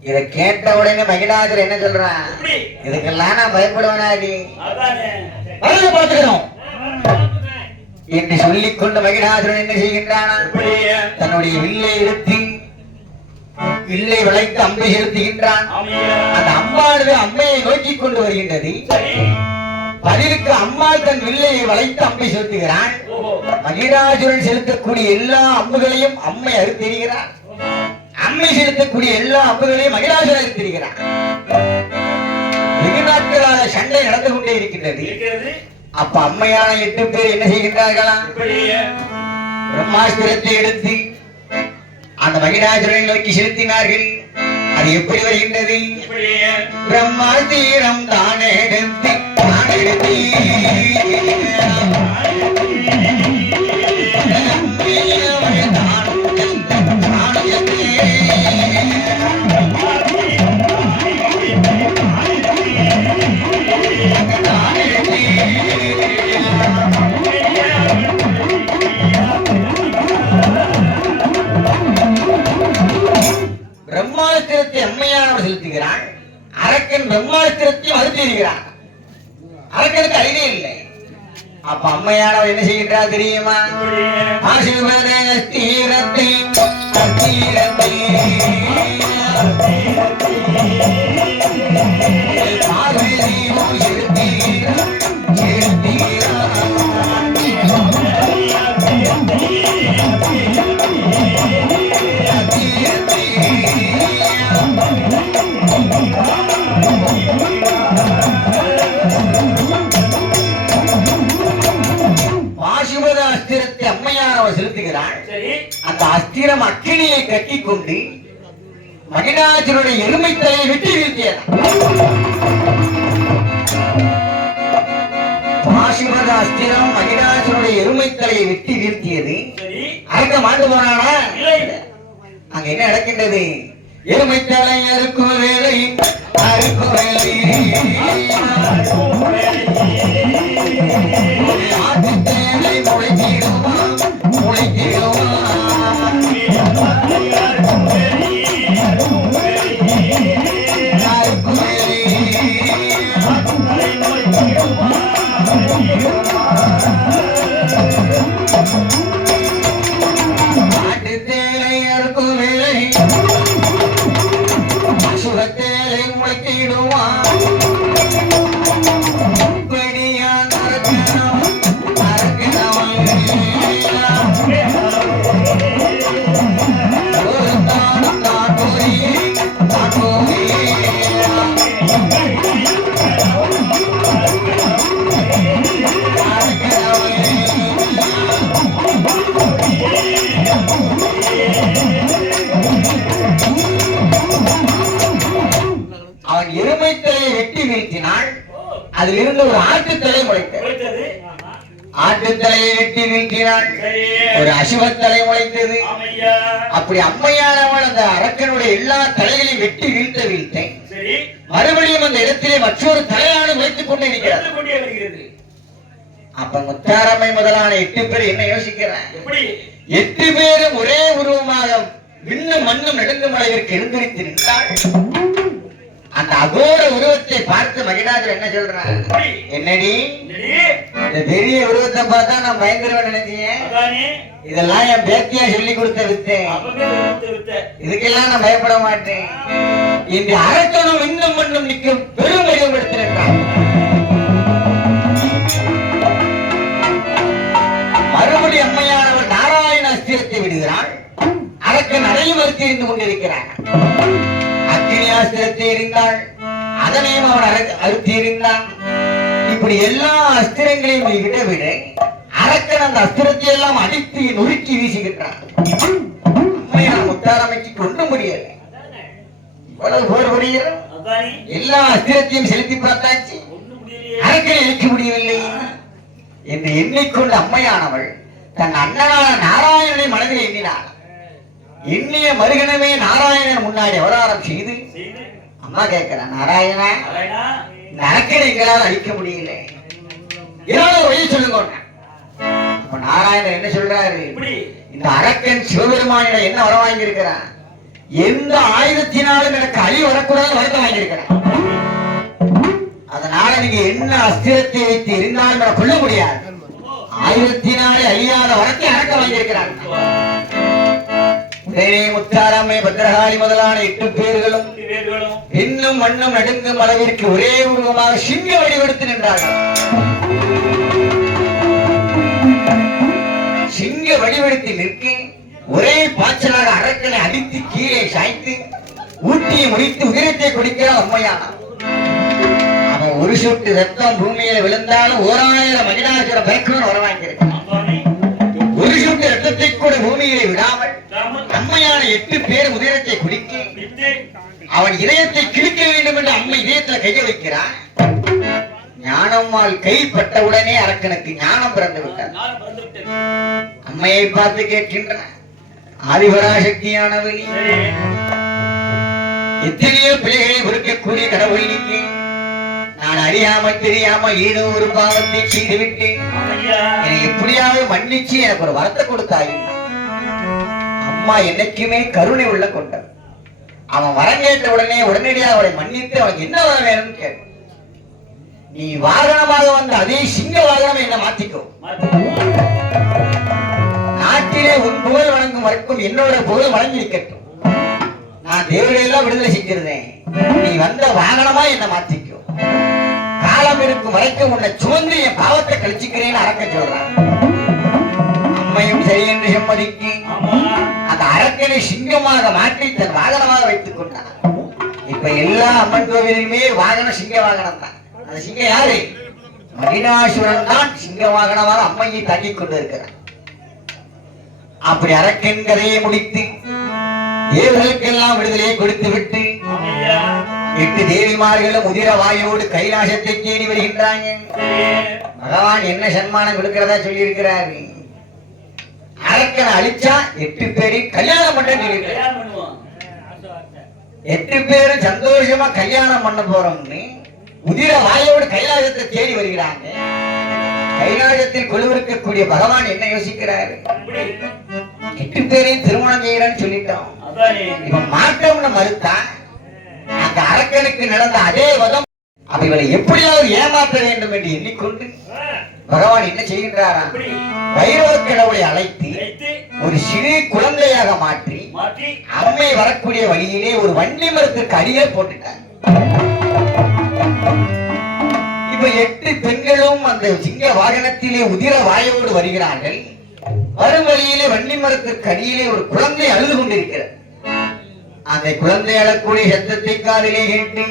இதை கேட்ட உடனே மகிழாதர் என்ன சொல்றான், இதுக்கெல்லாம் நான் பயப்படுவேனாடி பார்த்துக்கணும் என்று சொல்லிக் கொண்டு மகிழாசுரன் என்ன செய்கின்றான், தன்னுடைய வில்லை எடுத்து வில்லை வளைத்து அம்பை செலுத்துகின்றான். அந்த அம்மானது அம்மையை நோக்கி கொண்டு வருகின்றது. பதிலுக்கு அம்மா தன் வில்லை வளைத்து அம்பை செலுத்துகிறான். மகிழாசுரன் செலுத்தக்கூடிய எல்லா அம்புகளையும் அம்மை அறுத்தெறிகிறான். அம்மை செலுத்தக்கூடிய எல்லா அம்புகளையும் மகிழாசுரன் அறுத்தெறிகிறான். வெகு நாட்களான சண்டை நடந்து கொண்டே இருக்கின்றது. அப்ப அம்மையான 8 பேர் என்ன செய்கின்றார்களா, பிரம்மாஸ்திரத்தை எடுத்து அந்த மகிழாசுரனை நோக்கி செலுத்தினார்கள். அது எப்படி வருகின்றது, பிரம்மாஸ்திரம் தானே எடுத்து பிரம்மாஸ்திரத்தை அம்மையானவர் செலுத்துகிறான். அரக்கன் பிரம்மாஸ்திரத்தை மறுத்திருக்கிறான். அரக்கனுக்கு அறிவே இல்லை. அப்ப அம்மையானவர் என்ன செய்கின்றார் தெரியுமா, ஆசிர்வாதீரத்தை அஸ்திரத்தை அம்மையானவர் செலுத்துகிறார். அந்த அஸ்திரம் அக்கினியை கட்டி கொண்டு மகிழாசுரனுடைய எருமை தலையை வெட்டி வீழ்த்தியது. பாசுபத அஸ்திரம் மகிழாசுரனுடைய எருமை தலையை வெட்டி வீழ்த்தியது. அரக்க மாண்டு போனானா, அங்க என்ன நடக்கின்றது, எருமை தலை அறுக்கும் வேலை அறுக்கும் வேலை அவன் எருமை தலையை வெட்டி வீழ்த்தினாள். அதில் இருந்து ஒரு ஆட்டுத்தலை முளைத்தது. ஆட்டுத்தலையை வெட்டி வீழ்த்தினாள். சரி. ஒரு அசுவத்தலை முளைத்தது. ஆமையா. அப்படி அம்மையானவள் அந்த அரக்கனுடைய எல்லா தலைகளையும் வெட்டி வீழ்த்தேன். சரி. மறுபடியும் அந்த இடத்திலே மற்றொரு தலையானது முளைத்துக் கொண்டே இருக்கிறது. கொண்டே வருகிறது. அப்ப முத்தாரம்மை முதலான 8 பேர் என்ன யோசிக்கிறான்? எப்படி? 8 பேரும் ஒரே உருவமாக விண்ணும் மண்ணும் நடுங்கும் அளவிற்கு எழுந்திருத்து நின்றாள். அந்த அகோர உருவத்தை பார்த்து மகிழாஜர் என்ன சொல்றான்? என்னடி இந்த பெரிய உருவத்தை பார்த்தா நான் பயந்துருவேன் நினைச்சேன். இதெல்லாம் என் பேத்தியா சொல்லி கொடுத்த வித்தேன். இதுக்கெல்லாம் நான் பயப்பட மாட்டேன். இந்த அரக்கனும் விண்ணும் மண்ணும் நிற்கும் பெரும் வடிவம் எடுத்திருக்கிறான். மறுபடி அம்மையானவர் நாராயண அஸ்திரத்தை விடுகிறாள். அரக்கன் அதையும் மறுத்து எறிந்து கொண்டிருக்கிறான். அஸ்திரத்தை எறிந்தாள். அதனையும் அவன் அறுத்தி எறிந்தான். இப்படி எல்லா அஸ்திரங்களையும் விட அரக்கன் அந்த அஸ்திரத்தை எல்லாம் அடித்து நொறுக்கி வீசுகின்றான். முத்தாரமைக்கு ஒன்றும் முடியல. இவ்வளவு போர் புரிகிறோம். எல்லா அஸ்திரத்தையும் செலுத்தி பார்த்தாச்சு, அரக்கனை அழிக்க முடியவில்லை என்று எண்ணிக்கொண்ட அம்மையானவள் தன் அண்ணனான நாராயணனை மனதில் எண்ணினாள். எண்ணிய மறுகணமே நாராயணன் முன்னாடி அவதாரம் செய்து அம்மா கேட்கிறான், நாராயணா இந்த அரக்கனை எங்களால் அழிக்க முடியல, ஏதாவது ஒரு வழி சொல்லுங்க. அப்ப நாராயணன் என்ன சொல்றாரு? இந்த அரக்கன் சிவபெருமானிடம் என்ன வர வாங்கி இருக்கிறான்? எந்த ஆயுதத்தினாலும் எனக்கு அழி வரக்கூடாது வரத்தை வாங்கியிருக்கிறான். அதனால நீங்க என்ன அஸ்திரத்தை வைத்து இருந்தாலும் கொள்ள முடியாது. ஆயுதத்தினாலே அழியாத வரத்தை அரக்க வாங்கியிருக்கிறான். முத்தாரம்மை பத்ரகாளி முதலான 8 பேர்களும் இன்னும் மண்ணும் நடுங்கும் அளவிற்கு ஒரே உருவமாக சிங்க வடிவெடுத்து நின்றார்கள். சிங்க வடிவெடுத்து நிற்க ஒரே பாய்ச்சலாக அரக்கனை அடித்து கீழே சாய்த்து ஊட்டியை முடித்து உதிரத்தை குடிக்கிறார் அம்மையானா. அவன் ஒரு சொட்டு ரத்தம் பூமியில விழுந்தாலும் 1000 மகிழாசுர பயக்கணும் வரவாங்கியிருக்கான். ஒரு சொட்டு ரத்தத்தை கூட பூமியிலே விடாமல் அம்மையான 8 பேர் உதிரத்தை குடிக்க அவன் இதயத்தை கிழிக்க வேண்டும் என்று அம்மை இதயத்தில் கைய வைக்கிறான். ஞானம்மாள் கைப்பட்டவுடனே அரக்கனுக்கு ஞானம் பிறந்து விட்டார். அம்மையை பார்த்து கேட்கின்றன, ஆதிபராசக்தியானவள் எத்தனையோ பிள்ளைகளை பொறுக்கக்கூடிய கடவுள் நீங்க, நான் அறியாமல் தெரியாமல் ஏதோ ஒரு பாவத்தை செய்துவிட்டேன், என்னை எப்படியாவது மன்னிச்சு எனக்கு ஒரு வரத்தை கொடுத்தாய். அம்மா என்னைக்குமே கருணை உள்ள கொண்டார். அவன் வரம் கேட்ட உடனே உடனடியாக அவளை மன்னித்து அவனுக்கு என்ன வர வேணும்னு கேட்ட. நீ வாகனமாக வந்த அதே சிங்க வாகனம் என்ன மாத்திக்கோ, நாட்டிலே உன் புகழ் வழங்கும் வரைக்கும் என்னோட புகழ் வழங்கி இருக்கட்டும், நான் தேவரையெல்லாம் விடுதலை செஞ்சிருந்தேன், நீ வந்த வாகனமா என்ன மாத்திக்கோ, காலம் இருக்கும் வரைக்கும் உன்னை சுமந்து என் பாவத்தை கழிச்சுக்கிறேன்னு அரக்க சொல்றான். அம்மையும் சரி என்று சம்மதிக்கு அந்த அரக்கனை சிங்கமாக மாற்றி தன் வாகனமாக வைத்துக் கொண்டான். இப்ப எல்லா அம்மன் கோவிலுமே வாகனம் சிங்க வாகனம் தான். அந்த சிங்கம் யாரு? மகிஷாசுரன் தான் சிங்க வாகனமாக அம்மையை தாக்கிக் கொண்டிருக்கிறான். அப்படி அரக்கன் கதையை முடித்து தேவர்களுக்கெல்லாம் விடுதலையை கொடுத்து விட்டு 8 தேவிமார்களும் உதிர வாயோடு கைலாசத்தை தேடி வருகின்றாங்க. பகவான் என்ன சன்மானம் கொடுக்கிறதா சொல்லி இருக்கிறாரு? அரக்கனை அழிச்சா 8 பேரையும் கல்யாணம் பண்ண சொல்லியிருக்காரு. 8 பேரும் சந்தோஷமா கல்யாணம் பண்ண போறோம்னு உதிர வாயோடு கைலாசத்தை தேடி வருகிறாங்க. கைலாசத்தில் கொலுவிருக்கக்கூடிய பகவான் என்ன யோசிக்கிறாரு? 8 பேரையும் திருமணம் செய்யறேன்னு சொல்லிட்டோம், இவன் மாற்றம்னு மறுத்தா அந்த அரக்கனுக்கு நடந்த அதே வதம் அவைகளை எப்படியாவது ஏமாற்ற வேண்டும் என்று எண்ணிக்கொண்டு பகவான் என்ன செய்கின்றாராம்? பைரவ கடவுளை அழைத்து ஒரு சிறு குழந்தையாக மாற்றி அம்மை வரக்கூடிய வழியிலே ஒரு வண்டி மரத்திற்கு அடியே போட்டுட்டார். இப்ப 8 பெண்களும் அந்த சிங்க வாகனத்திலே உதிர வாயோடு வருகிறார்கள். வரும் வழியிலே வண்டி மரத்திற்கு அடியிலே ஒரு குழந்தை அழுது கொண்டிருக்கிறது. அந்த குழந்தை அழக்கூடிய சத்தத்தை காதிலே கேட்டு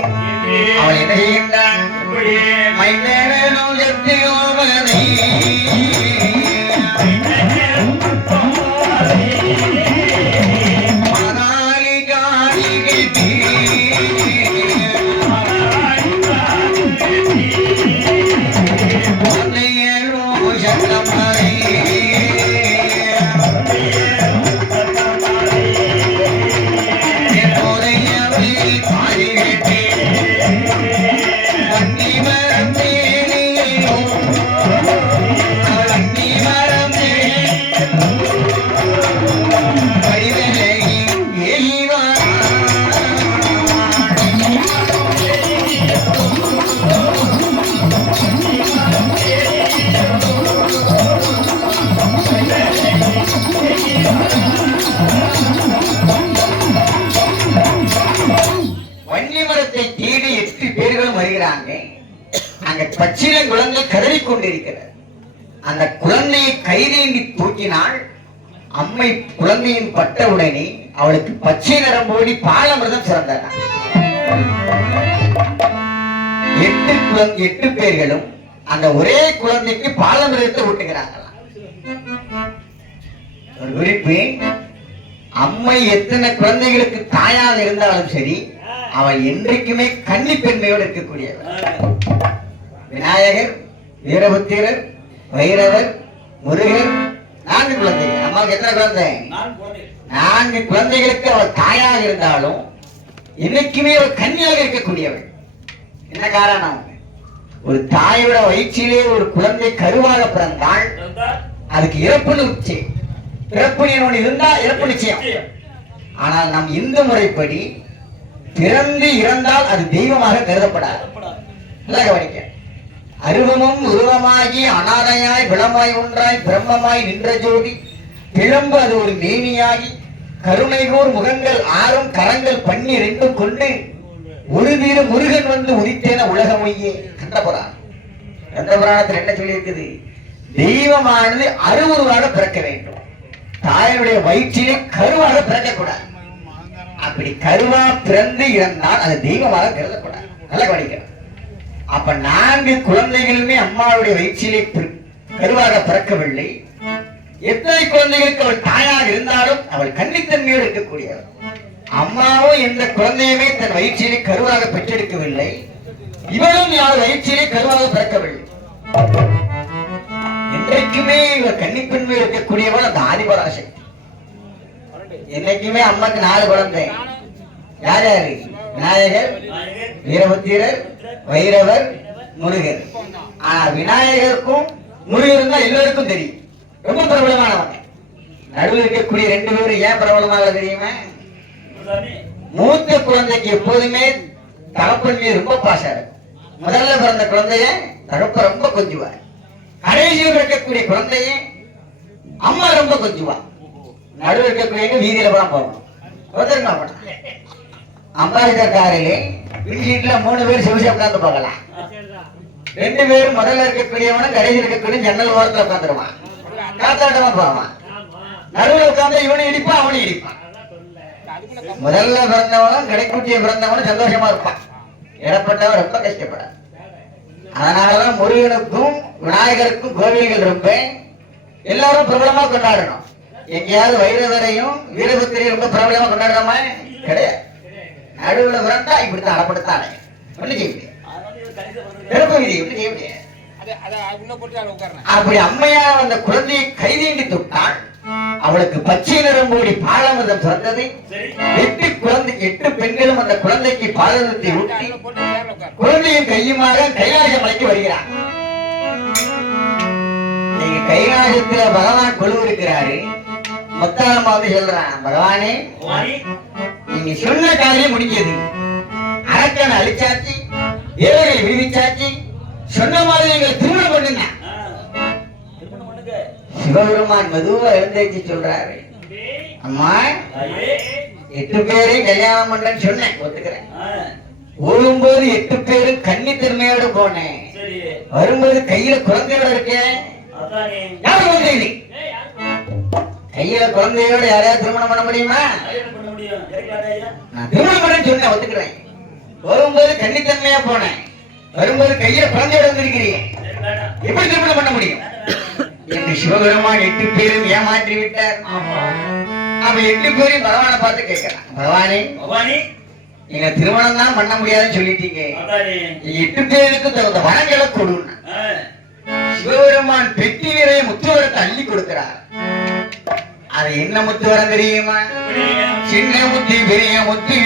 அவள் என்ன செய்கின்றான்? சத்தம் பச்சிளம் குழந்தை கதறிக் கொண்டிருக்கிறது. அந்த குழந்தையை கைதேண்டி தூக்கினாள். அம்மை குழந்தையின் பட்டவுடனே அவளுக்கு பச்சை நரம்போடி பாலமிர்தம் சிறந்தன. 8 பேர்களும் அந்த ஒரே குழந்தைக்கு பாலமிர்தத்தை ஊட்டுகிறார்களாம். ஒரு குறிப்பு, அம்மை எத்தனை குழந்தைகளுக்கு தாயாக இருந்தாலும் சரி, அவள் என்றைக்குமே கன்னி பெண்மையோடு இருக்கக்கூடியவர். விநாயகர், வீரபுத்திரர், வைரவர், முருகர், 4 குழந்தைகள். அம்மாவுக்கு எத்தனை குழந்தை? 4 குழந்தைகளுக்கு அவள் தாயாக இருந்தாலும் என்னைக்குமே அவள் கன்னியாக இருக்கக்கூடியவள். என்ன காரணம்? ஒரு தாயோட வயிற்றிலே ஒரு குழந்தை கருவாக பிறந்தால் அதுக்கு இறப்பு நிச்சயம். பிறப்பு இருந்தா இறப்பு நிச்சயம். ஆனால் நம் இந்து முறைப்படி பிறந்து இறந்தால் அது தெய்வமாக கருதப்படாது. நல்லா கவனிக்க. அருவமும் உருவமாகி அனாதையாய் விளமாய் ஒன்றாய் பிரம்மமாய் நின்ற ஜோதி பிழம்பு அது ஒரு மேனியாகி கருணைகூர் முகங்கள் 6 கரங்கள் 12 கொண்டு ஒரு தீர முருகன் வந்து உதித்தேன உலகமையே. கண்டபுராணம். கண்டபுராணத்தில் என்ன சொல்லி இருக்குது? தெய்வமானது அருவுருவாக பிறக்க வேண்டும். தாயுடைய வயிற்றிலே கருவாக பிறக்கக்கூடாது. அப்படி கருவா பிறந்து இறந்தால் அது தெய்வமாக கருதக்கூடாது. நல்லா கவனிக்கணும். அப்ப 4 குழந்தைகளுமே அம்மாவுடைய வயிற்றிலே கருவாக பிறக்கவில்லை. எத்தனை குழந்தைகளுக்கு அவள் தாயாக இருந்தாலும் அவள் கன்னித்தன்மையோடு இருக்கக்கூடியவர். அம்மாவும் எந்த குழந்தையுமே தன் வயிற்றிலே கருவாக பெற்றெடுக்கவில்லை. இவளும் யார் வயிற்றிலே கருவாக பிறக்கவில்லை. என்றைக்குமே இவர் கன்னிப்பெண்மை இருக்கக்கூடியவள் அந்த ஆதிபராசக்தி. என்னைக்குமே அம்மாக்கு 4 குழந்தை. யார் யாரு? விநாயகர், வீரபுத்திரர், வைரவர், முருகர். ஆனா விநாயகருக்கும் முருகரும் தான் எல்லோருக்கும் தெரியும். ரொம்ப பிரபலமானவங்க. நடுவில் இருக்கக்கூடிய 2 பேரும் ஏன் பிரபலமாக தெரியுமா? மூத்த குழந்தைக்கு எப்போதுமே தகப்பன் மீது ரொம்ப பாசம் இருக்கும். முதல்ல பிறந்த குழந்தைய தகப்ப ரொம்ப கொஞ்சுவார். கடைசியில் இருக்கக்கூடிய குழந்தைய அம்மா ரொம்ப கொஞ்சுவா. நடுவில் இருக்கக்கூடிய வீதியில கூட போகணும். அம்பாசிடர் காரிலே வீட்டுல 3 பேர் சிவசி உட்கார்ந்து போகலாம். 2 பேரும் முதல்ல இருக்கக்கூடியவனும் கடைசியில் இருக்கக்கூடிய ஜன்னல் ஓரத்தில் உட்காந்துருவான். காத்தாட்டமா போவான். நடுவில் உட்கார்ந்து இவனை இடிப்பான், அவனை இடிப்பான். முதல்ல பிறந்தவனும் கடைக்குட்டியை பிறந்தவனும் சந்தோஷமா இருப்பான். இடப்பட்டவன் ரொம்ப கஷ்டப்பட. அதனாலதான் முருகனுக்கும் விநாயகருக்கும் கோவில்கள் ரொம்ப எல்லாரும் பிரபலமா கொண்டாடணும். எங்கேயாவது வைரவரையும் வீரபத்திரையும் ரொம்ப பிரபலமா கொண்டாடுறோமா? கிடையாது. நடுவுல பிறந்தா இப்படித்தான் அடப்படுத்தானே ஒண்ணு செய்ய முடியாது. அப்படி அம்மையா அந்த குழந்தையை கைதீண்டி தொட்டால் அவளுக்கு பச்சை நிறம்போடி பாலமிர்தம் சிறந்தது. 8 பெண்களும் அந்த குழந்தைக்கு பாலத்தை ஊட்டி குழந்தையும் கையுமாக கைலாச மலைக்கு வருகிறார். நீங்க கைலாசத்துல பகவான் கொழு இருக்கிறாரு. மொத்தமா வந்து சொல்றான், பகவானே நீங்க சொன்ன காரியம் முடிஞ்சது. அரக்கனை அழிச்சாச்சு, தேவர்களை விடுவிச்சாச்சு. சொன்ன மாதிரி எங்களை திருமணம் பண்ணுங்க. சிவபெருமான் மெதுவா எழுந்தேச்சு சொல்றாரு, அம்மா 8 பேரையும் கல்யாணம் பண்றேன்னு சொன்னேன், ஒத்துக்கிறேன். போகும்போது 8 பேரும் கன்னித்தன்மையோடு போனேன். வரும்போது கையில குழந்தையோட இருக்கேன். கையில குழந்தையோட யாரையாவது திருமணம் பண்ண முடியுமா? நான் திருமணம் பண்ணேன்னு சொன்னேன், ஒத்துக்கிறேன். வரும்போது கன்னித்தன்மையா போனேன். வரும்போது கையில குழந்தையோட வந்திருக்கிறீங்க, எப்படி திருமணம் பண்ண முடியும் என்று சிவபெருமான் 8 பேரும் ஏமாற்றி விட்டார். அவ 8 பேரையும் பகவானை பார்த்து கேட்கிறான், பகவானே நீங்க திருமணம் தான் பண்ண முடியாதுன்னு சொல்லிட்டீங்க, 8 பேருக்கு தகுந்த வரங்களை கொடுங்க. சிவபெருமான் பெட்டி நிறைய முத்துவரத்தை அள்ளி கொடுக்கிறார். அது என்ன முத்துவரம் தெரியுமா? சின்ன முத்தி பெரிய முத்தி,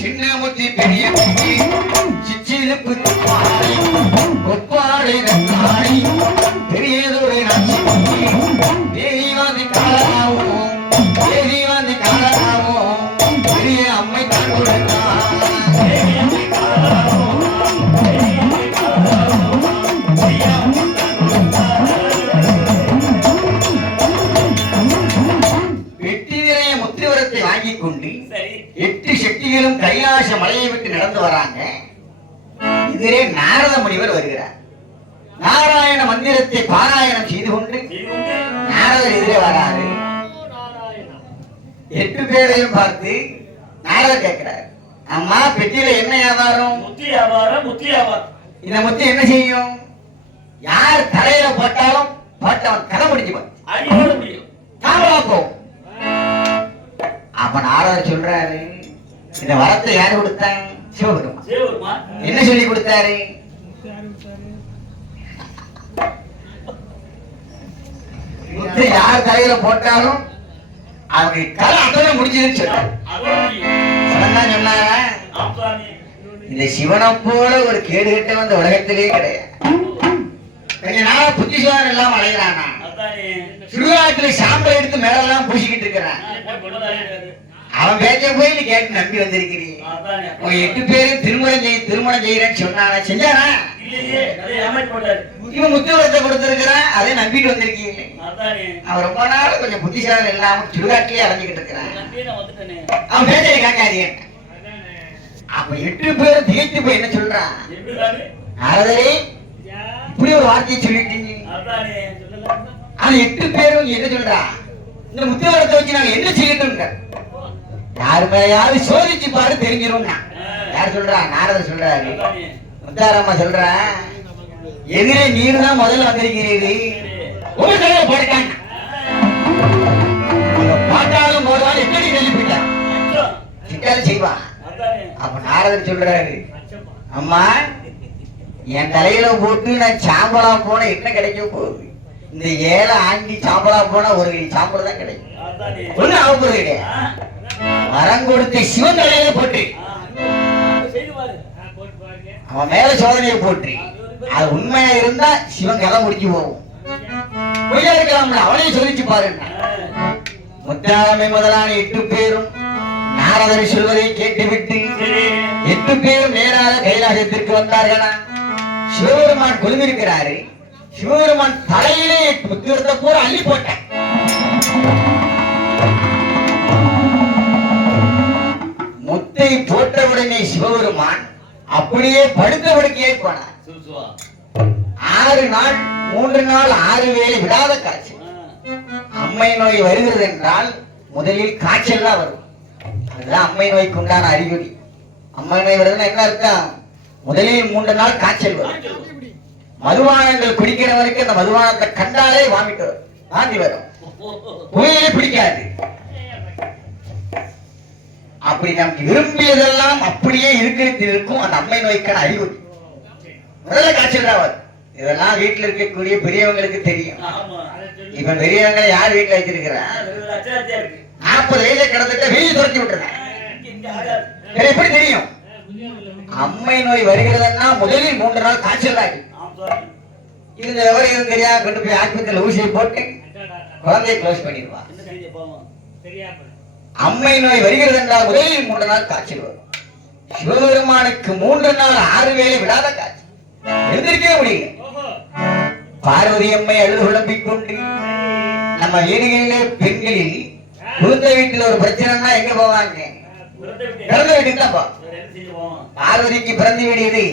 சின்ன முத்தி பெரிய முத்தி, சிச்சிலுப்பு துப்பாடை ஒப்பாடை நத்தாடை பெரியதொரு நச்சி முத்தி, தேவி வந்து காலாவும் தேவி வந்து காலாவும் பெரிய அம்மை தான் கொடுத்தார். கொண்டு 8 சக்திகளும் கைலாச மலையை விட்டு நடந்து வராங்க. எதிரே நாரத முனிவர் வருகிறார். நாராயண மந்திரத்தை பாராயணம் செய்து கொண்டு நாரதர் எதிரே வராரு. 8 பேரையும் பார்த்து நாரதர் கேட்கிறார், அம்மா பெட்டியில என்ன வியாபாரம்? முத்தி வியாபாரம். முத்தி வியாபாரம். இந்த முத்தி என்ன செய்யும்? யார் தலையில போட்டாலும் போட்டவன் கதை முடிச்சுப்பான், அடியோட முடியும், தாமலா போகும். அப்ப நாரதர் சொல்றாரு, இந்த வரத்தை யாரு கொடுத்தாங்க? சிவபெருமான். சிவபெருமான் என்ன சொல்லி கொடுத்தாரு? முத்தை யார் தலையில போட்டாலும் அவங்க கதை அப்படியே முடிஞ்சதுன்னு சொல்றாரு. அதோட முடியும். சிவன் சொன்னாங்க, ஆம் சுவாமி. இந்த சிவனை போல ஒரு கேடு கட்ட வந்த உலகத்திலே கிடையாது. கொஞ்ச நாளா புத்திசாலி எல்லாம் அலைகிறானா, அதானே. சுடுகாட்டுல சாம்பல் எடுத்து மேலெல்லாம் பூசிக்கிட்டு இருக்கிறான். போய் கொண்டதானே இருக்காரு. அவன் பேச்ச போய் நீ கேட்டு நம்பி வந்திருக்கிறீங்க. அதானே. உன் 8 பேரும் திருமணம் செய்யறேன்னு சொன்னானா? செஞ்சானா? இல்லையே, அதை ஏமாத்தி போட்டாரு. இவன் முத்துவரத்தை கொடுத்திருக்கிறான், அதை நம்பிட்டு வந்திருக்கீங்க. அதானே. அவன் ரொம்ப நாள் கொஞ்சம் புத்திசாலி இல்லாம சுடுகாட்டிலே அலைஞ்சுக்கிட்டு இருக்கிறான். நம்பியே நான் வந்துட்டேனே. அவன் பேச்சை கேட்காதீங்க. அப்ப 8 பேரும் திகைத்து போய் என்ன சொல்றான்? எப்படிதானே? நாரதரே, இப்படி ஒரு வார்த்தையை சொல்லிட்டீங்க. அதானே. சொல்லலாம். ஆனா 8 பேரும் என்ன சொல்றா? இந்த முத்துவரத்தை வச்சு நாங்க என்ன செய்யணும்? யாரு மேலையாவது சோதிச்சு பாரு தெரிஞ்சிரும். யார் சொல்றா? நாரதர் சொல்றாரு. அதானே. முத்தாரம்மா சொல்றா, எதிரே நீர் தான் முதல்ல வந்திருக்கிறீர்கள், உங்க தலையில போட்டாங்க. பாட்டாலும் போதாலும் எப்படி சொல்லி போயிட்டான், அச்சம். சிட்டாலும் செய்வான். அதானே. அப்ப நாரதர் சொல்றாரு, அம்மா என் தலையில போட்டு நான் சாம்பலா போனா என்ன கிடைக்க போகுது? இந்த 7 ஆண்டி சாம்பலா போனா ஒரு சாம்பல் தான் கிடைக்கும், அதானே. ஒண்ணு ஆக போறது கிடையாது. வரம் கொடுத்த சிவன் தலையில போட்டு செய்து பாரு. அவன் மேல சோதனையை போட்டு அது உண்மையா இருந்தா சிவன் கதை முடிச்சு போகும். பொய்யா இருக்கலாம்ல, அவனையும் சொல்லிச்சு பாருங்க. முத்தாரமை முதலான 8 பேரும் நாரதர் சொல்வதை கேட்டுவிட்டு சரி. 8 பேரும் நேராக கைலாசத்திற்கு வந்தார்களா. சிவபெருமான் கொழுந்திருக்கிறாரு. சிவபெருமான் தலையிலே முத்திரத்தை பூரா அள்ளி போட்டான். முத்தை போட்டவுடனே சிவபெருமான் அப்படியே படுத்த படுக்கையே போனார். சுசுவா. 6 நாள் 3 நாள் 6 வேளை விடாத காய்ச்சல். அம்மை நோய் வருகிறது என்றால் முதலில் காய்ச்சல் தான் வரும். அதுதான் அம்மை நோய்க்கு உண்டான அறிகுறி. அம்மை நோய் வருதுன்னா என்ன அர்த்தம்? முதலில் 3 நாள் காய்ச்சல் வரும். மதுபானங்கள் குடிக்கிறவருக்கு அந்த மதுபானத்தை கண்டாலே வாந்தி வரும், புகையிலே பிடிக்காது. அப்படி நமக்கு விரும்பியதெல்லாம் அப்படியே இருக்கும். அந்த அம்மை நோய்க்கான அறிகுறி முதல்ல காய்ச்சல் தான் வரும். இதெல்லாம் வீட்டுல இருக்கக்கூடிய பெரியவங்களுக்கு தெரியும். ஆமா. இப்ப பெரியவங்களை யார் வீட்டுல வச்சிருக்கிறா? 40 வயசை கடந்துட்டு வெளியே துரத்தி விட்டுறேன். இங்க ஆகாது. எப்படி தெரியும்? அம்மை நோய் வருகிறதுன்னா முதலில் 3 நாள் காய்ச்சல் ஆகி ஆம் சுவாமி. இந்த விவரம் தெரியாம கொண்டு போய் ஆஸ்பத்திரியில ஊசியை போட்டு குழந்தையை க்ளோஸ் பண்ணிடுவா. என்ன செய்ய போவோம்? அம்மை நோய் வருகிறது என்றால் முதலில் 3 நாள் காய்ச்சல் வரும். சிவபெருமானுக்கு 3 நாள் 6 வேளை விடாத காய்ச்சல், எழுந்திருக்கவே முடியல. பார்வதி அம்மை அழுது குழம்பிக் கொண்டு நம்ம வீடுகளிலே பெண்களில் குழந்தை வீட்டுல ஒரு பிரச்சனைனா எங்க போவாங்க? பிறந்த வீட்டுக்கு தான் போவோம். என்ன செய்ய போவோம்? பார்வதிக்கு பிறந்த வீடு எது?